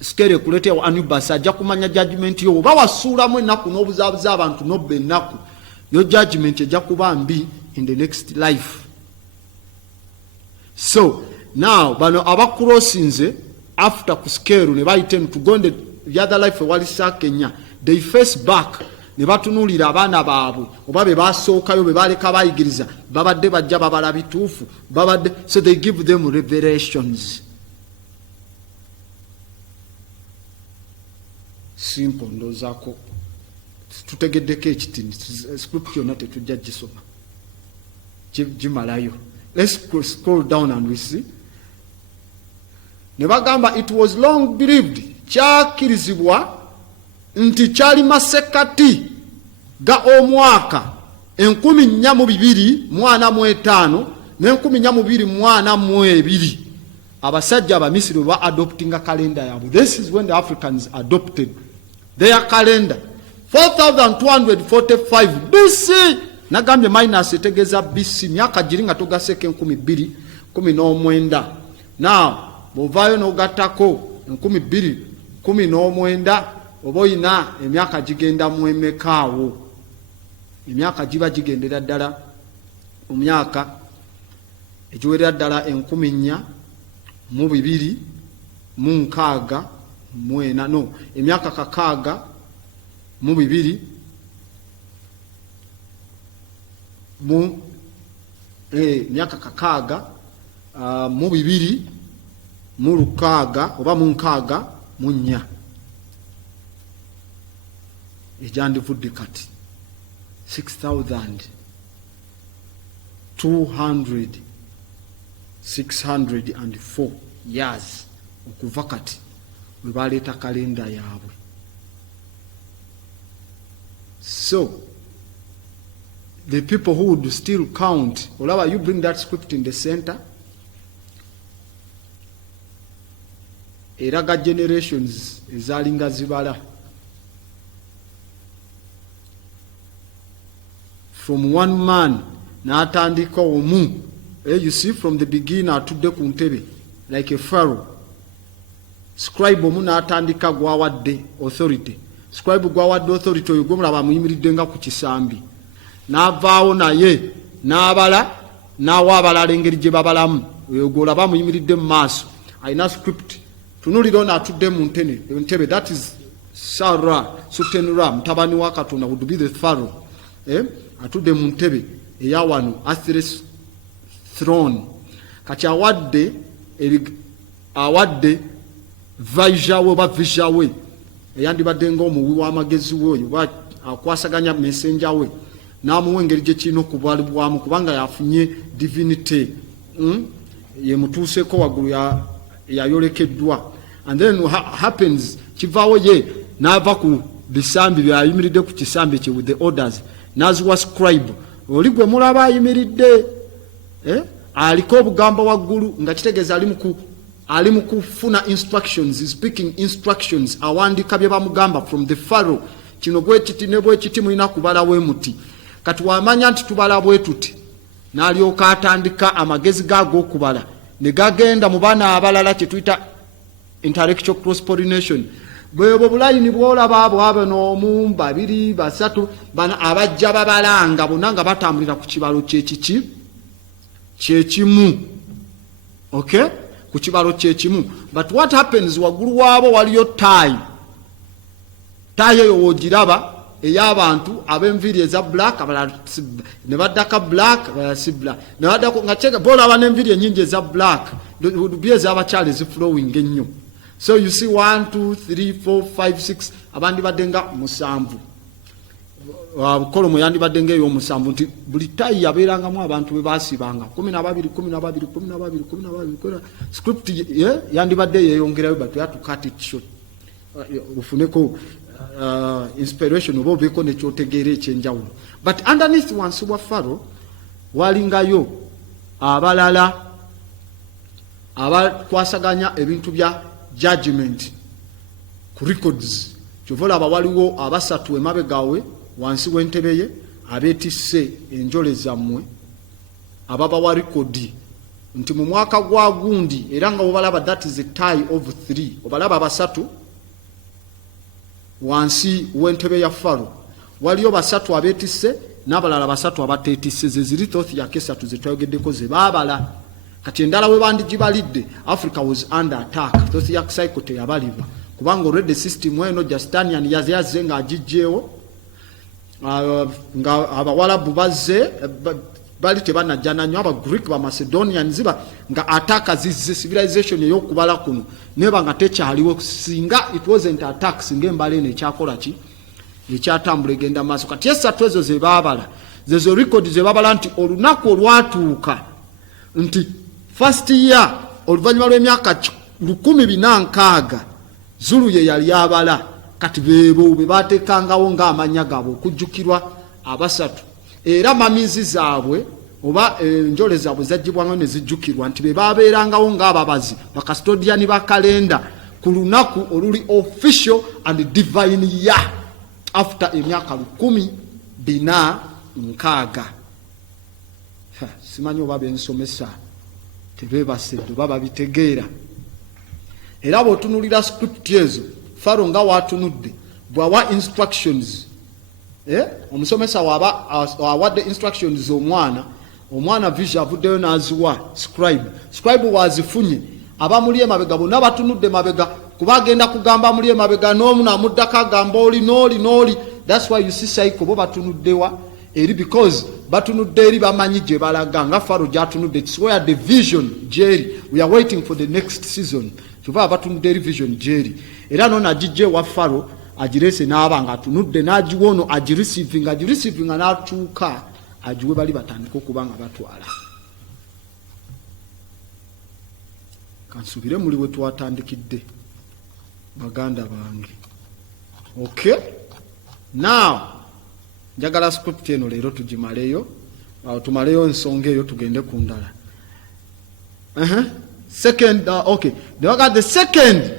scale ekuleetewo Anubis ajja kumanya judgment yo oba wasuulamu ennaku n'obuzaabuza abantu nobba ennaku, yo judgment ejja kuba mbi in the next life. So now bano abacrossinze after ku scale ne bayite tugonde the other life wali Kenya, they face back ne batunulira abaana baabwe oba be basookayo be baleka bayigiriza babadde bajja babala bituufu babadde, so they give them revelations. Simple ndozako tutegeddeko ekitini script yonna tetujja gisoma gimalayo. Let's scroll down and we see. Ne bagamba it was long believed, kyakirizibwa nti kyali masekati ga omwaka 1445 ne 1442 abasajja abamisiri ba adopting a calendar yabwe. This is when the Africans adopted their calendar. 4245 BC nagambye minus etegeza BC myaka giri nga togaseke 2019. Now bovayo n'ogattako 2019 oba oyina emyaka gigenda mu emekaawo, emyaka giba gigendera ddala mu myaka egiwerera ddala 1264 no emyaka 62 mu myaka 62 mu lukaaga oba mu nkaaga mu nnya ejandivudde kati 6,604 years okuva kati we baleeta kalenda yaabwe. So the people who would still count, olaba you bring that script in the center, eraga generations ezalinga zibala from one man n'atandika omu, you see from the beginner atudde ku ntebe like a pharaoh. Scribe omu n'atandika gwawadde authority, scribe gwawadde authority oyo gomulaba amuyimiridde nga ku kisambi, n'avaawo naye n'abala n'awa abalala engeri gye babalamu, oyo gwolaba amuyimiridde mu maaso alina script. Tunulira ono atudde mu ntebe, that is Sarah Sutenra mutabani wa Katonda would be the pharaoh, atudde mu ntebe eya wano Achilles throne kati awadde vaija we bavisha we eyandibadde ng'omuwi w'amagezi we oyo akwasaganya messenger we n'amuwa engeri gye kirina okubalibwamu kubanga yafunye divinity ye mutuuseeko waggulu yayolekeddwa. And then happens kivaawo ye n'ava ku bisambi byayimiridde ku kisambi kye with the orders n'aziwa scribe oli gwe mulaba ayimiridde aliko obugambo waggulu nga kitegeeza ali mu kufuna instructions, speaking instructions, awandika bye bamugamba from the Pharaoh. Kino bwe kiti ne bwe kiti mulina kubala we muti kati wamanya nti tubala bwe tuti n'alyoka atandika amagezi gago okubala ne gagenda mu baana abalala kye tuyita intellectual cross pollination. Bwebo bulayini bwolaba bwabo n'omu babiri basatu bana abajja babalanga bonna nga batambulira ku kibalo kyekimu. Okay, ku kibalo kyekimu. But what happens waggulu waabo waliyo tie eyo wogiraba ey'abantu ab'enviiri eza black abalala ne baddaka black abalala si black ne baddako nga kyega boolaba n'enviiri ennyingi eza black bye ez'abakyala eziflowing ennyo. So you see 1, 2, 3, 4, 5, 6 abandi badenga musanvu. Kolomo yandibadde ng'ey'omusanvu nti buli tayi yabeerangamu abantu be baasibanga 12 script yandibadde yeeyongerayo but you have to cut it short ufuneko inspiration oba obeeko nekyotegeera ekyenjawulo. But underneath wansi wa Pharaoh walingayo abalala abakwasaganya ebintu bya judgment ku records. Kyovolaba waliwo abasatu emabegawe wansi w'entebe ye abeetisse enjole zammwe ababa wa rekodi nti mu mwaka gwa gundi era nga obalaba that is a tie of 3 obalaba basatu wansi w'entebe ya Pharaoh waliyo basatu abeetisse n'abalala basatu abateetisse ze ziri thothi yake esatu ze twayogeddeko ze baabala. Kati endala we bandigibalidde Africa was under attack thothi ya cycle teyabaliba kubanga already system eno Justinian yaze nga agijjeewo nga abawalabu bazze bali tebanajjana nnyo Abagreek Bamacedonian ziba nga attack zizze civilization ey'okubala kuno neba nga tekyaliwo singa it wasn't attack singa embala eno ekyakola ki ekyatambula egenda maaso. Kati esatu ezo ze baabala zezo record ze baabala nti olunaku olwatuuka nti first year oluvannyuma lw'emyaka 1460 Zulu ye yali abala. Kati beebo be bateekangawo ng'amanya gaabwe okujjukirwa abasatu era mamizi zaabwe oba enjole zaabwe zaggyibwangayo ne zijjukirwa nti be baabeerangawo ng'ababazi bakastodiani ba kalenda ku lunaku oluli official and divine year after emyaka 1460. Simanyi oba bensomesa tebeebasedde oba babitegeera. Era bw'otunulira script ezo Pharaoh nga waatunudde bw'awa instructions omusomesa waba awadde instructions omwana vision avuddeyo n'aziwa scribe waazifunye abamuli emabega bonna batunudde mabega kuba agenda kugamba muli emabega n'omu n'amuddako agamba oli n'oli. That's why you see cycle bo batunuddewa eri because batunudde eri bamanyi gye balaga nga Pharaoh gy'atunudde. It's where the vision gyeri we are waiting for the next season kyova batunudde eri vision gyeri era no nagijje wa Pharaoh agirese n'aba nga atunudde n'agiwa ono agireceiving n'atuuka agiwe bali batandika okuba nga batwala. Kansubire muli we twatandikidde baganda bange. Okay, now njagala script eno leero tugimaleyo tumaleyo ensonga eyo tugende ku ndala. Second okay, the second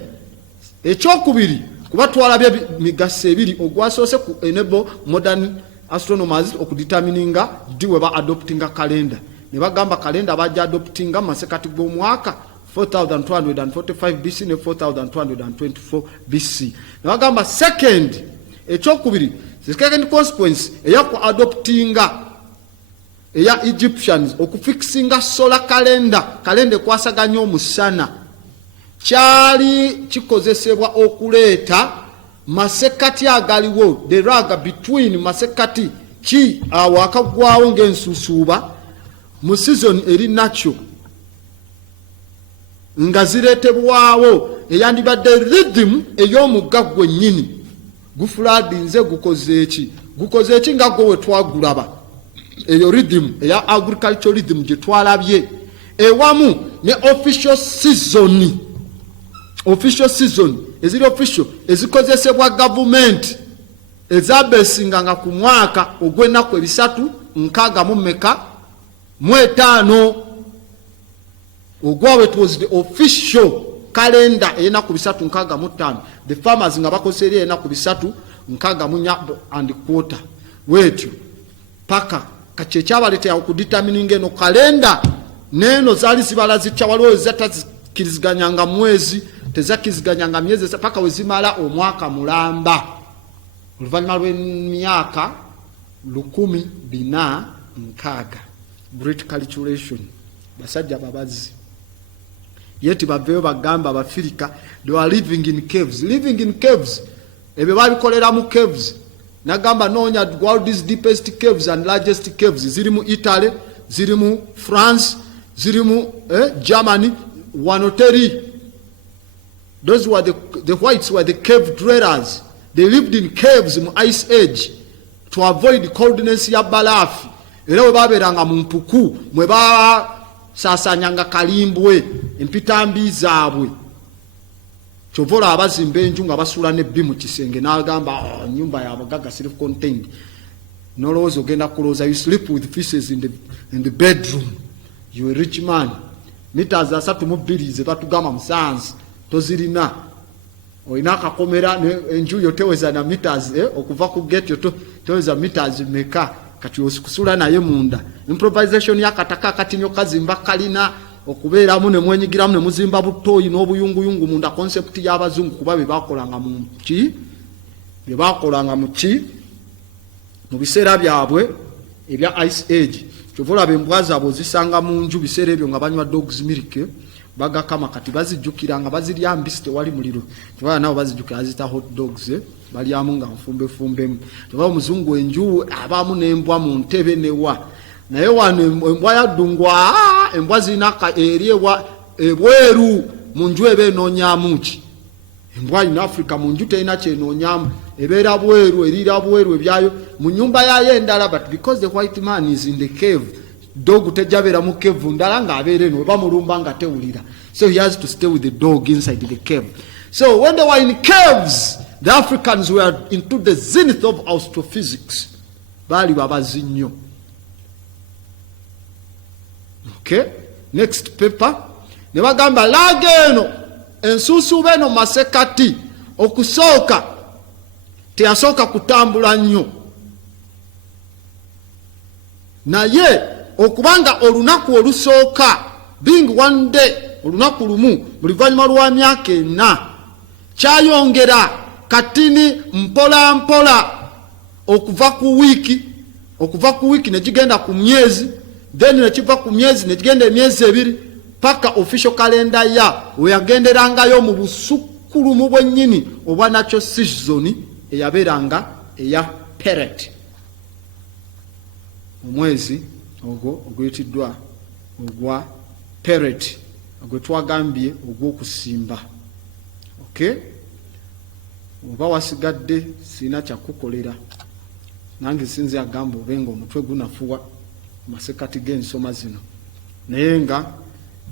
ekyokubiri kuba twalabye migaso ebiri ogwasoose ku enable modern astronomers okudetermininga ddi we ba adoptinga kalenda ne bagamba kalenda bajja adoptinga masekati g'omwaka 4245 BC ne 4224 BC. Ne bagamba second ekyokubiri the second consequence eyaku adoptinga eya Egyptians okufixinga solar calendar kalenda ekwasaganya omusana kyali kikozesebwa okuleeta masekati agaliwo the rag between masekati ki awo akaggwawo ng'ensusuuba mu season eri nakyo nga zireetebwawo eyandibadde rhythm ey'omugga gwennyini gufuladinze gukoze eki nga gwe wetwagulaba eyo rhythm eya agricultural rhythm gye twalabye ewamu ne official season eziri official ezikozesebwa gavumenti ezabesinganga ku mwaka ogw'ennaku 365 ogwawe it was the official calendar ey'ennaku 365 the farmers nga bakozesa eri ey'ennaku 364 and quarter wetyo paka kati ekyabaleetera okudetermininga eno kalenda neeno zaali zibala zitya waliwo ezatazikiriziganyanga mwezi tezakiriziganyanga myezi paka wezimala omwaka mulamba oluvannyuma lw'emyaka 1460 great calculation basajja babazi yeti baveyo bagamba abafirika they were living in caves ebyo babikolera mu caves nagamba noonya world's deepest caves and largest caves ziri mu Italy ziri mu France ziri mu Germany wanoteri. Those were the whites were the cave dwellers. They lived in caves in ice age to avoid coldness ya balafi. Era we baberanga mu mpuku mwe ba sasanyanga kalimbwe empitambi zaabwe. Chovola abazimba enju nga basula nebbi mu kisenge n'agamba nyumba ya bagaga self contained. Nolowooza ogenda kulooza, you sleep with fishes in the bedroom. You a rich man. Meters asatu mu bbiri ze batugamba musanzi tozirina. Oyina akakomera enju yo teweza na meters okuva ku gate yo teweza meters meka kati osikusula naye munda. Improvisation yakataka katinyo kazimba kalina okubeeramu ne mwenyigiramu ne muzimba butoyi n'obuyunguyungu munda concept y'abazungu kuba be bakolanga mu ki mu biseera byabwe ebya ice age. Chovola bembwa zaabwe zisanga mu nju biseera ebyo nga banywa dogs milk bagakama kati bazijjukiranga bazirya mbisi tewali muliro. Chovola nabo bazijjukira azita hot dogs balyamu nga nfumbefumbemu. Chovola omuzungu enju abamu n'embwa mu ntebe newa naye wano embwa yaddungwa embwa zinaka eriewa ebweru mu nju ebe enoonyamu ki. Embwa in Africa mu nju terina kyenoonyamu ebeera bweru erira bweru ebyayo mu nyumba yayo endala, but because the white man is in the cave dog tejabera mu cave ndala nga abeera eno bamulumba nga tewulira, so he has to stay with the dog inside the cave. So when they were in caves, the Africans were into the zenith of astrophysics. Bali babazi nnyo. Okay, next paper ne bagamba lageno ensusu beno masekati okusooka teyasooka kutambula nnyo naye okubanga olunaku olusooka being one day olunaku lumu mu luvannyuma lwa myaka 4 kyayongera katini mpola mpola okuva ku wiiki ne kigenda ku myezi, then ne kiva ku myezi ne kigenda emyezi 2 paka official calendar ya weyagenderangayo mu busukulumu bwennyini obwa natural season eyaberanga eya Peret. Omwezi ogwo ogwetiddwa ogwa Peret ogwe twagambye ogw'okusimba. Okay, oba wasigadde sina kyakukolera nange sinzi agamba obenga omutwe gunafuwa masekati g'ensoma zino naye nga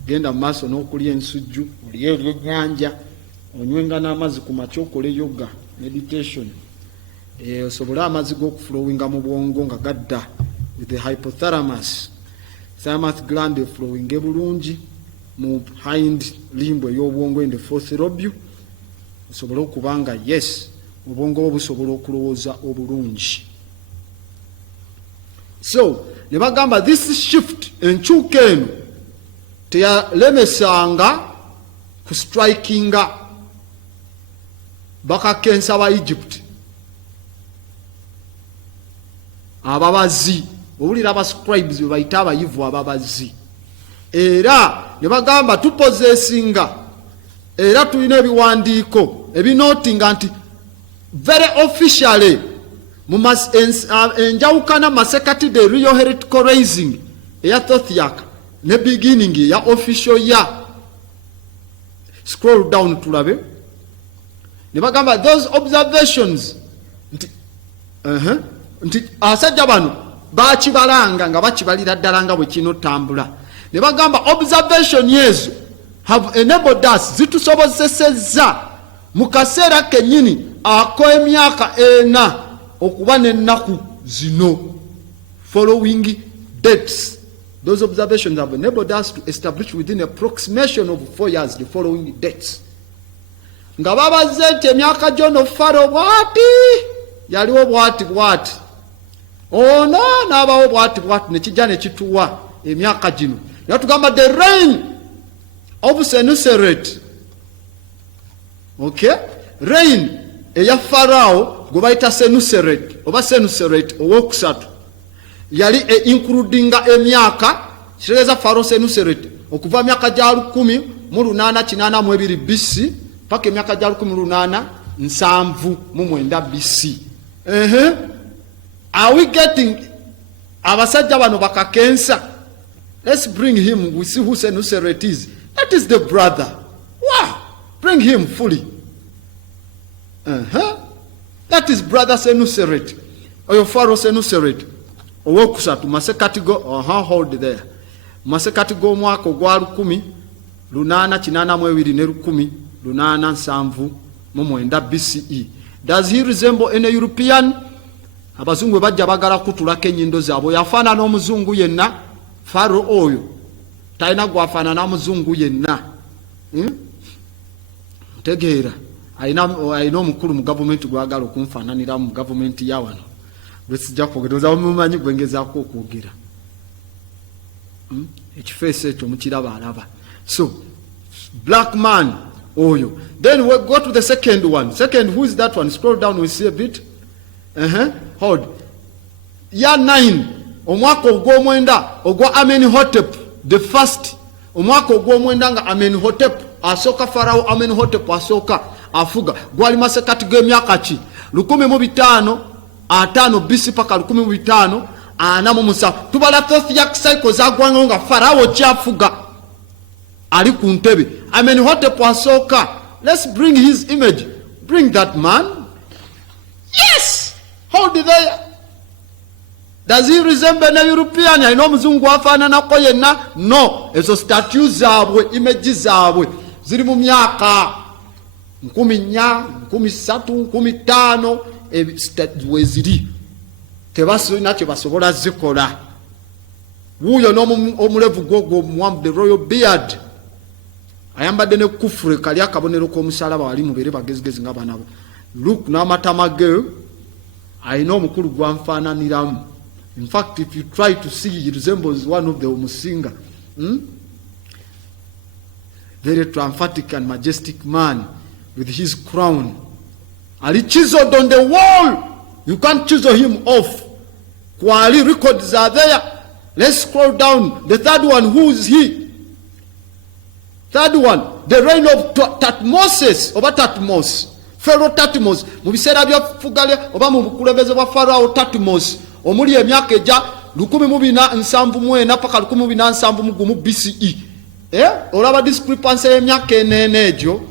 genda mu maaso n'okulya ensujju olye ebyennyanja onywenga n'amazzi ku makya okole yoga meditation osobole amazzi g'okuflowinga mu bwongo nga gadda with the hypothalamus thymus gland eflowinge bulungi mu hind limb ey'obwongo in the fourth lobe osobole okubanga yes obwongo bwo busobola okulowooza obulungi. So ne bagamba this shift enkyuka eno teyalemesanga ku strikinga bakakensa ba Egypt ababazi owulira abascribes be bayita abayivu ababazi, era ne bagamba tupozesinga era tulina ebiwandiiko ebinootinga nti very officially enjawukana masekati the real heretical raising eya Thothiak ne beginning ya official ya. Scroll down tulabe ne bagamba those observations nti asajja bano bakibalanga nga bakibalira ddala nga bwe kinotambula ne bagamba observation yezo have enabled us zitusobozesezza mu kaseera kennyini ak'emyaka 4 okuba n'ennaku zino following dates. Those observations have enabled us to establish within a approximation of 4 years the following dates. Nga babaze nti emyaka gyono Faro bwati yaliwo bwati ono n'abawo bwati nekijja nekituwa emyaka gino naye tugamba the reign of Senuseret. Okay, reign eya Farao gwe bayita Senuseret oba Senuseret owokusatu yali includinga emyaka kitegeeza Faro Senuseret okuva myaka gya 1882 BC paka emyaka gya 1879 BC. Are we getting abasajja bano bakakensa? Let's bring him. We see who Senuseret is. That is the brother. Wow, bring him fully. That is brother Senuseret oyo Faro Senuseret owokusatu masekati go hold there masekati go mwaka ogwa 1882 BCE. Does he resemble any European? Abazungu bajja bagala kutulako ennyindo zaabwe yafaanana n'omuzungu yenna. Faro oyo talina gwafaanana n'omuzungu yenna. Ntegeera ayina omukulu mu gavumenti gwagala okunfaananira mu gavumenti ya wano bwesijja kwogera mumanyi gwengezaako okwogera ekifeesi ekyo mukiraba alaba. So black man oyo. Then we go to the second one. Second, who is that one? Scroll down, we see a bit. Hold. Ya 9 omwaka ogw'omwenda ogwa Amenhotep the first. Omwaka ogw'omwenda nga Amenhotep asooka Farao Amenhotep asooka afuga gwali masekati g'emyaka ki 1550 BC paka 1547. Tubala Thothiak cycle zagwangawo nga Farao kyafuga ali ku ntebe. Amenhotep asooka. Let's bring his image. Bring that man. Yes, hold it there. Does he resemble a European? I know mzungu afaananako yenna. No, ezo statues zaabwe, images zaabwe ziri mu myaka 14, 13, 15 we ziri tebasolina kye basobola zikola. Wuuyo n'omulevu gwo the royal beard ayambadde ne kufure kali akabonero k'omusalaba wali mubeere bagezigezi nga banabo. Look n'amatama ge ayina omukulu gwanfaananiramu. In fact, if you try to see, he resembles one of the Omusinga. Very triumphatic and majestic man with his crown. Ali chiseled on the wall. You can't chisel him off. Kwali records are there. Let's scroll down. The third one, who is he? Third one, the reign of Thutmose, oba Thutmose. Pharaoh Thutmose. Mu biseera by'ofugale oba mu bukulembeze bwa Pharaoh Thutmose. Omuli emyaka eja 1474 paka 1471 BCE. Olaba discrepancy y'emyaka enene egyo.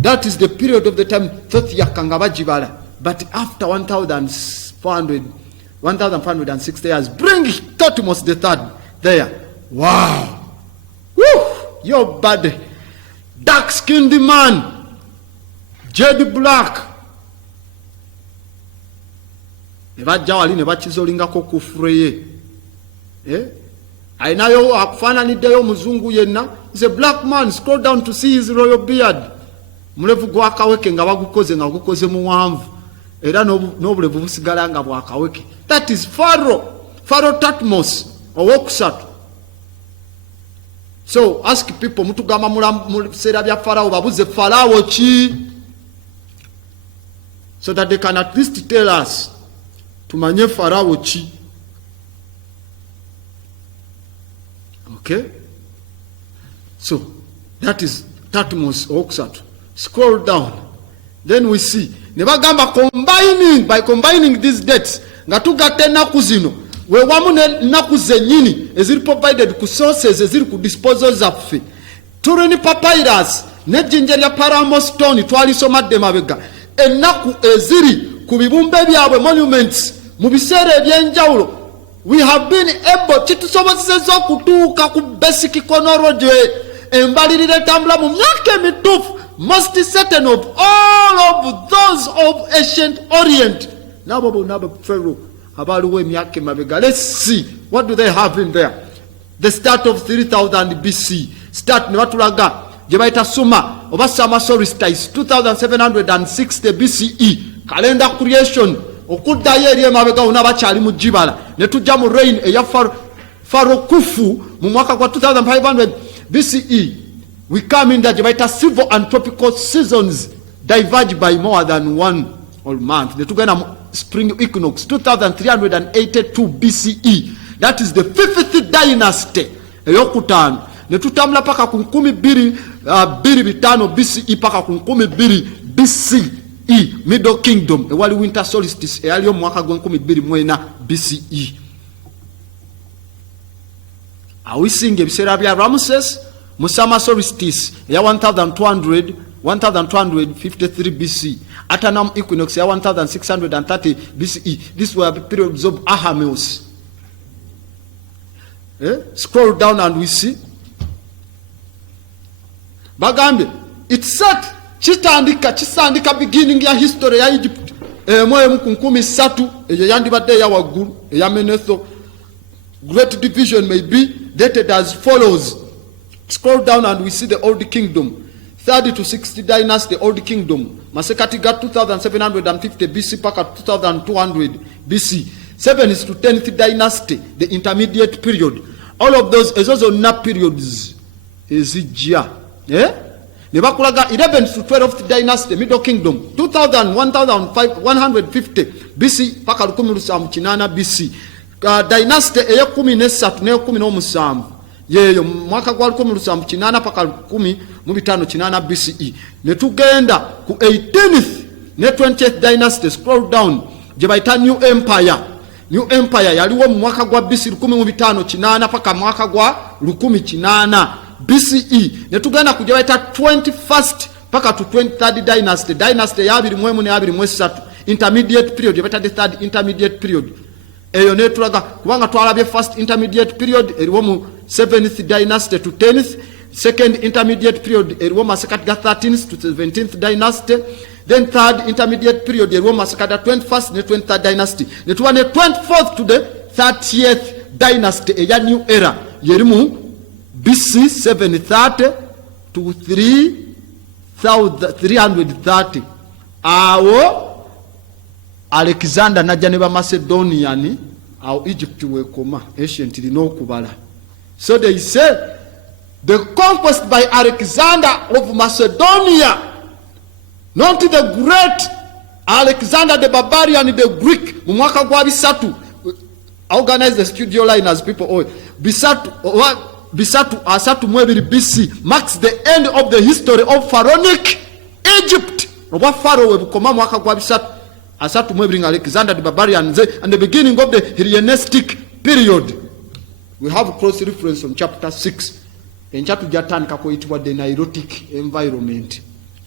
That is the period of the time Thothiak nga bagibala. But after 1560 years, bring Thutmose the third there. Wow. Woo! Your body. Dark-skinned man. Jet black. Nebajja wali ne bakizolingako kufureye. Ayinayo akufaananiddeyo omuzungu yenna. He's a black man. Scroll down to see his royal beard. Mulevu gw'akaweke nga bagukoze nga gukoze muwanvu. Era n'obulevu busigala nga bwakaweke. That is Pharaoh. Pharaoh Thutmose owokusatu. So ask people mutugamba mu biseera bya Pharaoh babuze Pharaoh ki? So that they can at least tell us tumanye Pharaoh ki. Okay? So that is Thutmose owokusatu. Scroll down. Then we see ne bagamba by combining these dates nga tugatta ennaku zino wewamu n'ennaku zennyini eziri provided ku sources eziri ku disposal zaffe. Turini Papyrus n'ejjinja lya Paramo Stone twalisomadde mabega, ennaku eziri ku bibumbe byabwe monuments mu biseera ebyenjawulo. We have been able kitusobozeseza okutuuka ku basic chronology embalirira etambula mu myaka emituufu, most certain of all of those of ancient Orient. Nabo bonna Pharaoh abaliwo emyaka emabega. Let's see what do they have in there. The start of 3000 BC start ne batulaga gye bayita Suma oba summer solstice 2760 BCE calendar creation okuddayo eri emabega wonna bakyali mu Jibala ne tujja mu reign eya Pharaoh Khufu mu mwaka gwa 2500 BCE. We come in that gye bayita civil and tropical seasons diverge by more than one month. Ne tugenda mu spring equinox 2382 BCE. That is the 5th dynasty eyokutaano. Ne tutambula paka ku 1225 BCE paka ku 12 BCE Middle Kingdom ewali winter solstice eyali mu mwaka gwa 1204 BCE. Awisinga ebiseera bya Ramses mu summer solstice eya 1253 BC. Atanam equinox ya 1630 BCE. These were the periods of Ahasuerus. Scroll down and we see bagambe it's set kisandika beginning ya history ya Egypt mwemu ku 13 eyo yandibadde ya waggulu eya Menetho. Great division may be dated as follows. Scroll down and we see the Old Kingdom 3rd to 6th dynasty. Old Kingdom masekati ga 2750 BC paka 2200 BC. 7th to 10th dynasty, the intermediate period. All of those ezo zonna periods ezijja ne bakulaga 11th to 12th dynasty, Middle Kingdom 1150 BC paka 1708 BC. Dynasty eya 13 ne 17 yeyo mwaka gwa 1708 paka 1508 BCE. Ne tugenda ku 18th ne 20th dynasty. Scroll down gye bayita New Empire. New Empire yaliwo mu mwaka gwa BC 1508 paka mwaka gwa 1800 BCE. Ne tugenda kujja bayita 21st paka to 23rd dynasty. Dynasty ya 21 ne 23 intermediate period yabata the third intermediate period. Eyo ne tulaga kubanga twalabye first intermediate period eriwo mu 7th dynasty to 10th. Second intermediate period eriwo masekati ga 13th to 17th dynasty. Then third intermediate period eriwo masekati ga 21st ne 23rd dynasty. Ne tuwa ne 24th to the 30th dynasty eya new era yerimu BC 730 to 330. Awo Alexander najja ne ba Macedonian awo Egypt wekoma ancient lino okubala. So they say the conquest by Alexander of Macedonia, not the great Alexander the barbarian, the Greek, mu mwaka gwa bisatu. Organize the studio line as people bisatu asatu mwebiri BC marks the end of the history of pharaonic Egypt. Oba Pharaoh webukoma mwaka gwa bisatu asatu mwebiri Alexander the barbarian and the beginning of the Hellenistic period. We have cross reference on chapter 6. In chapter Jatandika koyitibwa the Nilotic environment.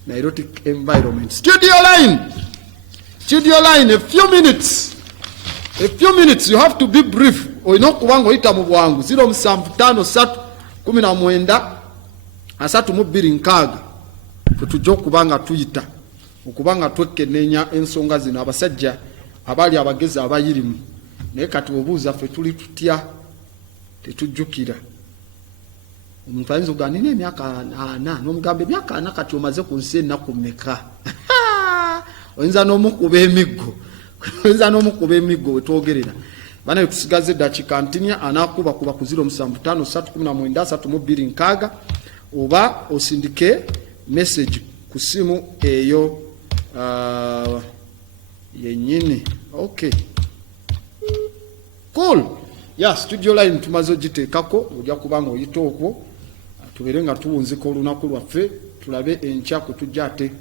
Nilotic environment. Studio line, a few minutes. You have to be brief. Oyina kubanga oyita mu bwangu 0757 tetujja okubanga tuyita okubanga twekenneenya ensonga zino abasajja abali abagezi abayirimu naye kati obuuza ffe tuli tutya tetujjukira. Omuntu ayinza okuga nina emyaka 4 n'omugamba emyaka 4 kati omaze ku nsi ennaku mmeka? Oyinza n'omukuba emiggo wetwogerera. Bana tusigaze dakika ntinya anakuba kuba ku 0753193226 oba osindike message ku simu eyo yenyini. Okay, cool. Yeah, studio line tumaze giteekako ojja kubanga oyita okwo tubeere nga tuwunzika olunaku lwaffe tulabe enkya kwe tujja ate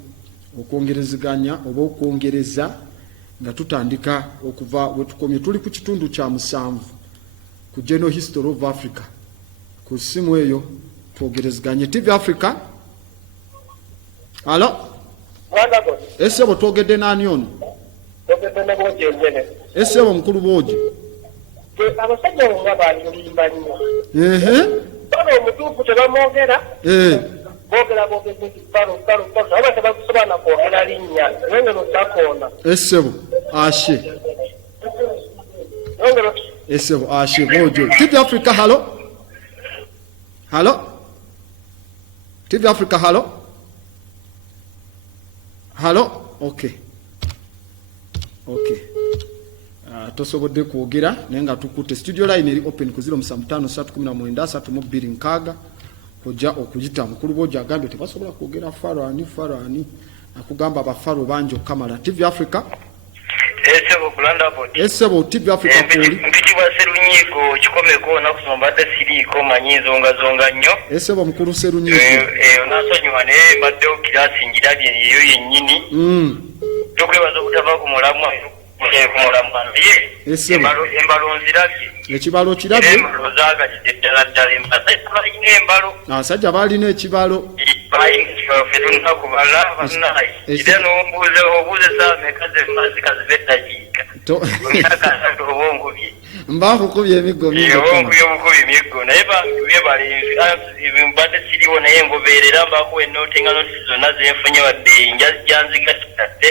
okwongerezeganya oba okwongereza nga tutandika okuva wetukomye. Tuli ku kitundu kya 7 ku General History of Africa. Ku simu eyo twogerezeganye. TV Africa. Halo? Esebo twogedde nani ono? Esebo mukulu bwogi. Abasajja nga balimba nnyo. Bano omutuufu tebamwogera. Boogera balo aba tebakusobola kwogera linnya nongero takoona. Esebo ashe. Esebo ashe bojo. TV Africa halo? Halo? TV Africa halo? Halo? Okay. Tosobodde kwogera naye nga tukutte. Studio line eri open ku 07531932 ojja okuyita. Mukulu bwojo agambye tebasobola kwogera farani akugamba abafaro bangi okamala. TV Africa. Esebo kulanda bodi. Esebo TV Africa kuli. Mpiti bwa Serunyigo kikomeko na kusomba te siriko manyizo zonga nnyo. Esebo mukulu Serunyigo. Onasonyiwa ne badde okirasi ngira bye yeyo yennyini. Tukwebaza okutava ku mulamwa embalo nzirabye. Ekibalo kirabye. Embalo zagalidde ddala embalo. Abasajja balina ekibalo. Fetuna kubala banayi. Ide n'ombuuze saamekaze mazikazi bettakiika. Mbakukubye emiggo mingi. Naye mbadde siriwo naye ngoberera mbakuwa ennootinga notisi zonna zenfunye wadde janzikatidde.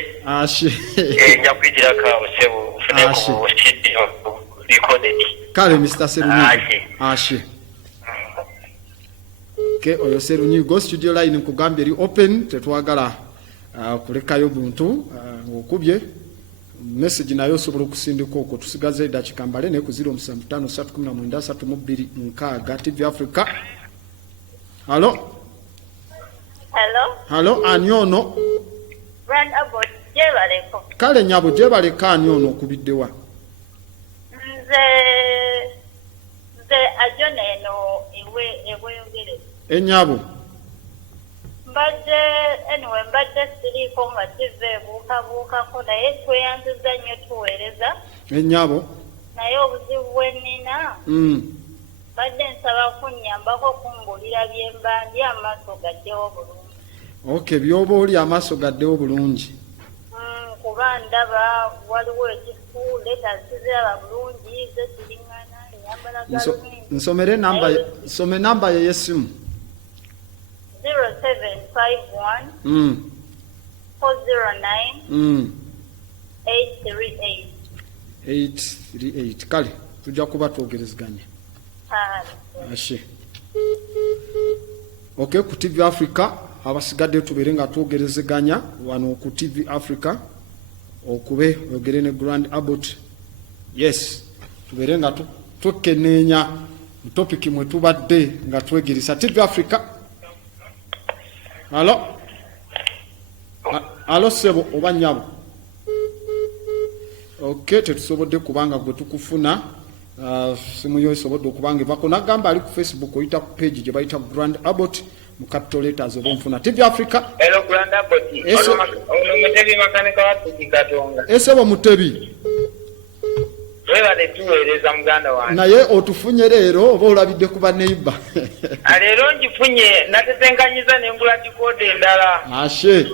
Nja kuyitira kaawo sebo nfune ku recorded. Kale Mr. Serunyigo. Ashe. Oyo Serunyigo studio line nkugambye eri open tetwagala kulekayo buntu okubye message nayo osobola okusindika okwo tusigaze dakika mbale ne ku 07531932 TV Africa. Halo? Halo anyono? Brand about jebaleko. Kale nyabo jebaleka anyono okubiddewa. Nze ajone eno ewe yongere. Enyabo. Mbadde siriko nga kive buuka ko naye tweyanziza nnyo tuweereza. Enyabo. Naye obuzibu bwennina. Mbadde nsaba kunnyambako kumbulira byembandya amaaso gaddewo bulungi. Okay, byoba oli amaaso gaddewo bulungi. Kuba ndaba waliwo ekifu letaziziraba bulungi ze ziriŋŋana nyambala galungi. Nsomere namba ye yesimu. 0751 409 838. Kale tujja kuba twogerezeganye. Ashe. Okay, ku TV Africa abasigadde tubeere nga twogerezeganya wano ku TV Africa okube oyogere ne Grand Abbott. Yes, tubeere nga tukeneenya topic mwe tubadde nga twegerisa TV Africa. Halo sebo oba nyabo. Okay, tetusobodde kubanga gwe tukufuna. Simu yo isobodde okubanga evako nagamba ali ku Facebook oyita ku page gye bayita Grand Abbott mu capital letters oba mfuna TV Africa. Hello Grand Abbott. Ono mutebi makanika watu kikatonga. Esebo mutebi. Webale tuweereza muganda wange. Naye otufunye leero oba olabidde kuba neighbor. Leero njifunye natesenkanyiza n'engula dikode endala. Ashe.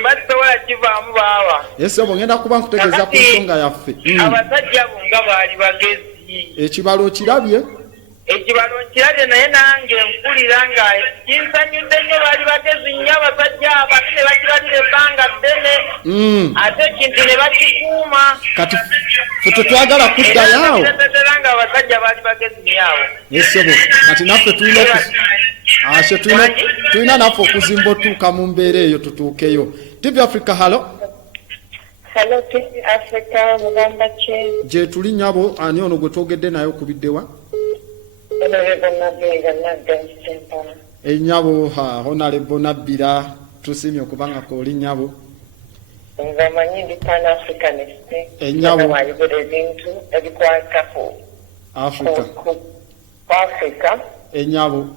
Mbadde sobola kivaamu baawa. Esebo ngenda kuba nkutegeeza ku nsonga yaffe. Abasajja abo nga baali bagezi. Ekibalo kirabye? Ekibalo nkirabye naye nange mpulira nga kinsanyudde nnyo baali bagezi nnyo abasajja abati ne bakirabira ebbanga ddene. Ate ekintu ne bakikuuma. Kati tetwagala kuddayo. Era nga abasajja baali bagezi nyawo. Esebo kati naffe tulina naffe okuzimba otuuka mu mbeera eyo tutuukeyo. TV Africa halo? Hello TV Africa mugamba kye. Gye tuli nyabo ani ono gwe twogedde naye okubiddewa? Enyabo Honorable Nabbira tusimye okubanga ko oli nyabo. Ngamanyi ndi Pan Africanist. Enyabo wayogera ebintu ebikwata ku Africa. Africa. Enyabo.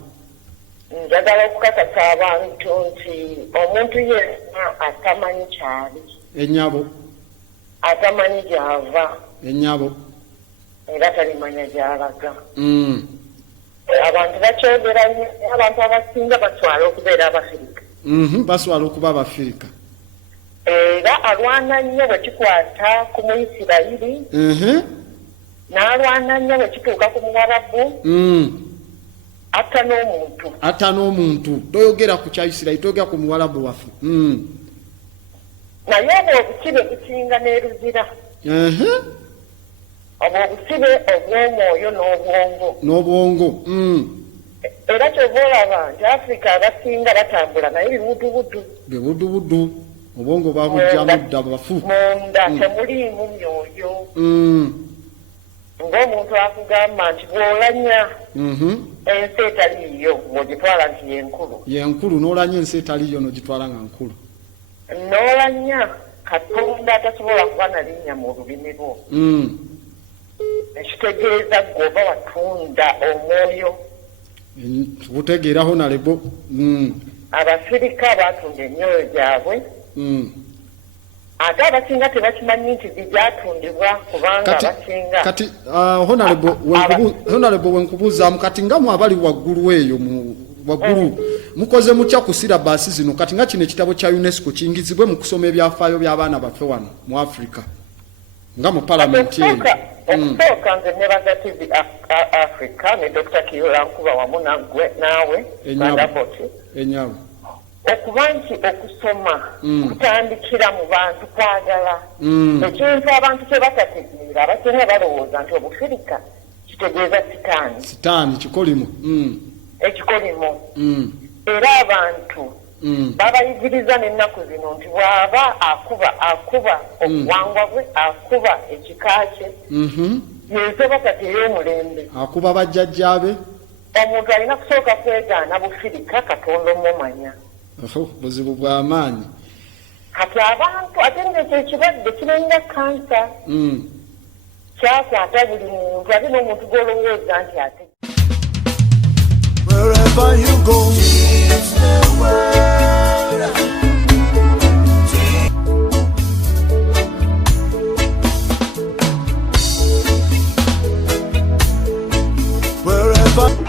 njagala okukakasa abantu nti omuntu yenna atamanyi kyali, Ennyabo. atamanyi gy'ava, Ennyabo. era talimanya gy'alaga. Abantu bakyogera nnyo, abantu abasinga baswala okubeera Abafirika. Baswala okuba Abafirika. Era alwana nnyo bwe kikwata ku Muyisirayiri, n'alwana nnyo bwe kituuka ku Muwarabu, atta n'omuntu. Toyogera ku kya Isirayiri, toyogera ku Muwarabu waffe. Naye obwo obusibe businga n'eruzira. Obwo obusibe obw'omwoyo n'obwongo. Era kyova olaba nti Afrika abasinga batambula naye bibudubudu. Obwongo babujjamu dda bafu. Munda temuliimu myoyo. Ng'omuntu akugamba nti bw'olanya ensi etaliiyo ng'ogitwala nti yenkulu. N'olanya ensi etaliiyo n'ogitwala nga nkulu. N'olanya Katonda atasobola kuba na linnya mu lulimi lwo. Ekitegeeza ggw'oba watunda omwoyo. Kutegeeraho nalebo. Abafirika batunda emyoyo gyabwe. Ate abasinga tebakimanyi nti bijatundibwa kubanga abasinga. Kati Honorable wenkubuuzaamu kati nga mu abali waggulu eyo waggulu mukoze mutya ku sirabasi zino kati nga kino ekitabo kya UNESCO kiyingizibwe mu kusoma ebyafaayo by'abaana baffe wano mu Africa nga mu palamenti eyo. Okusooka nze nebaza TV Africa ne Dr. Kiyola Nkuba wamu naawe Enyawo. Okuba nti okusoma kutandikira mu bantu kwagala ekintu abantu kye batategeera abasinga balowooza nti Obufirika kitegeeza sitaani ekikolimo era abantu babayigiriza n'ennaku zino nti bw'aba akuba obuwangwa bwe akuba ekika kye yensoba kati ey'omulembe akuba bajjajjaabe omuntu alina kusooka kwegaana Bufirika Katonda omumanya. Buzibu bw'amaanyi. Kati abantu ate ng'ekyo ekirwadde kirenga kansa kyakwata buli muntu ate n'omuntu gw'olowooza nti ate. Wherever you go, teach the world. Wherever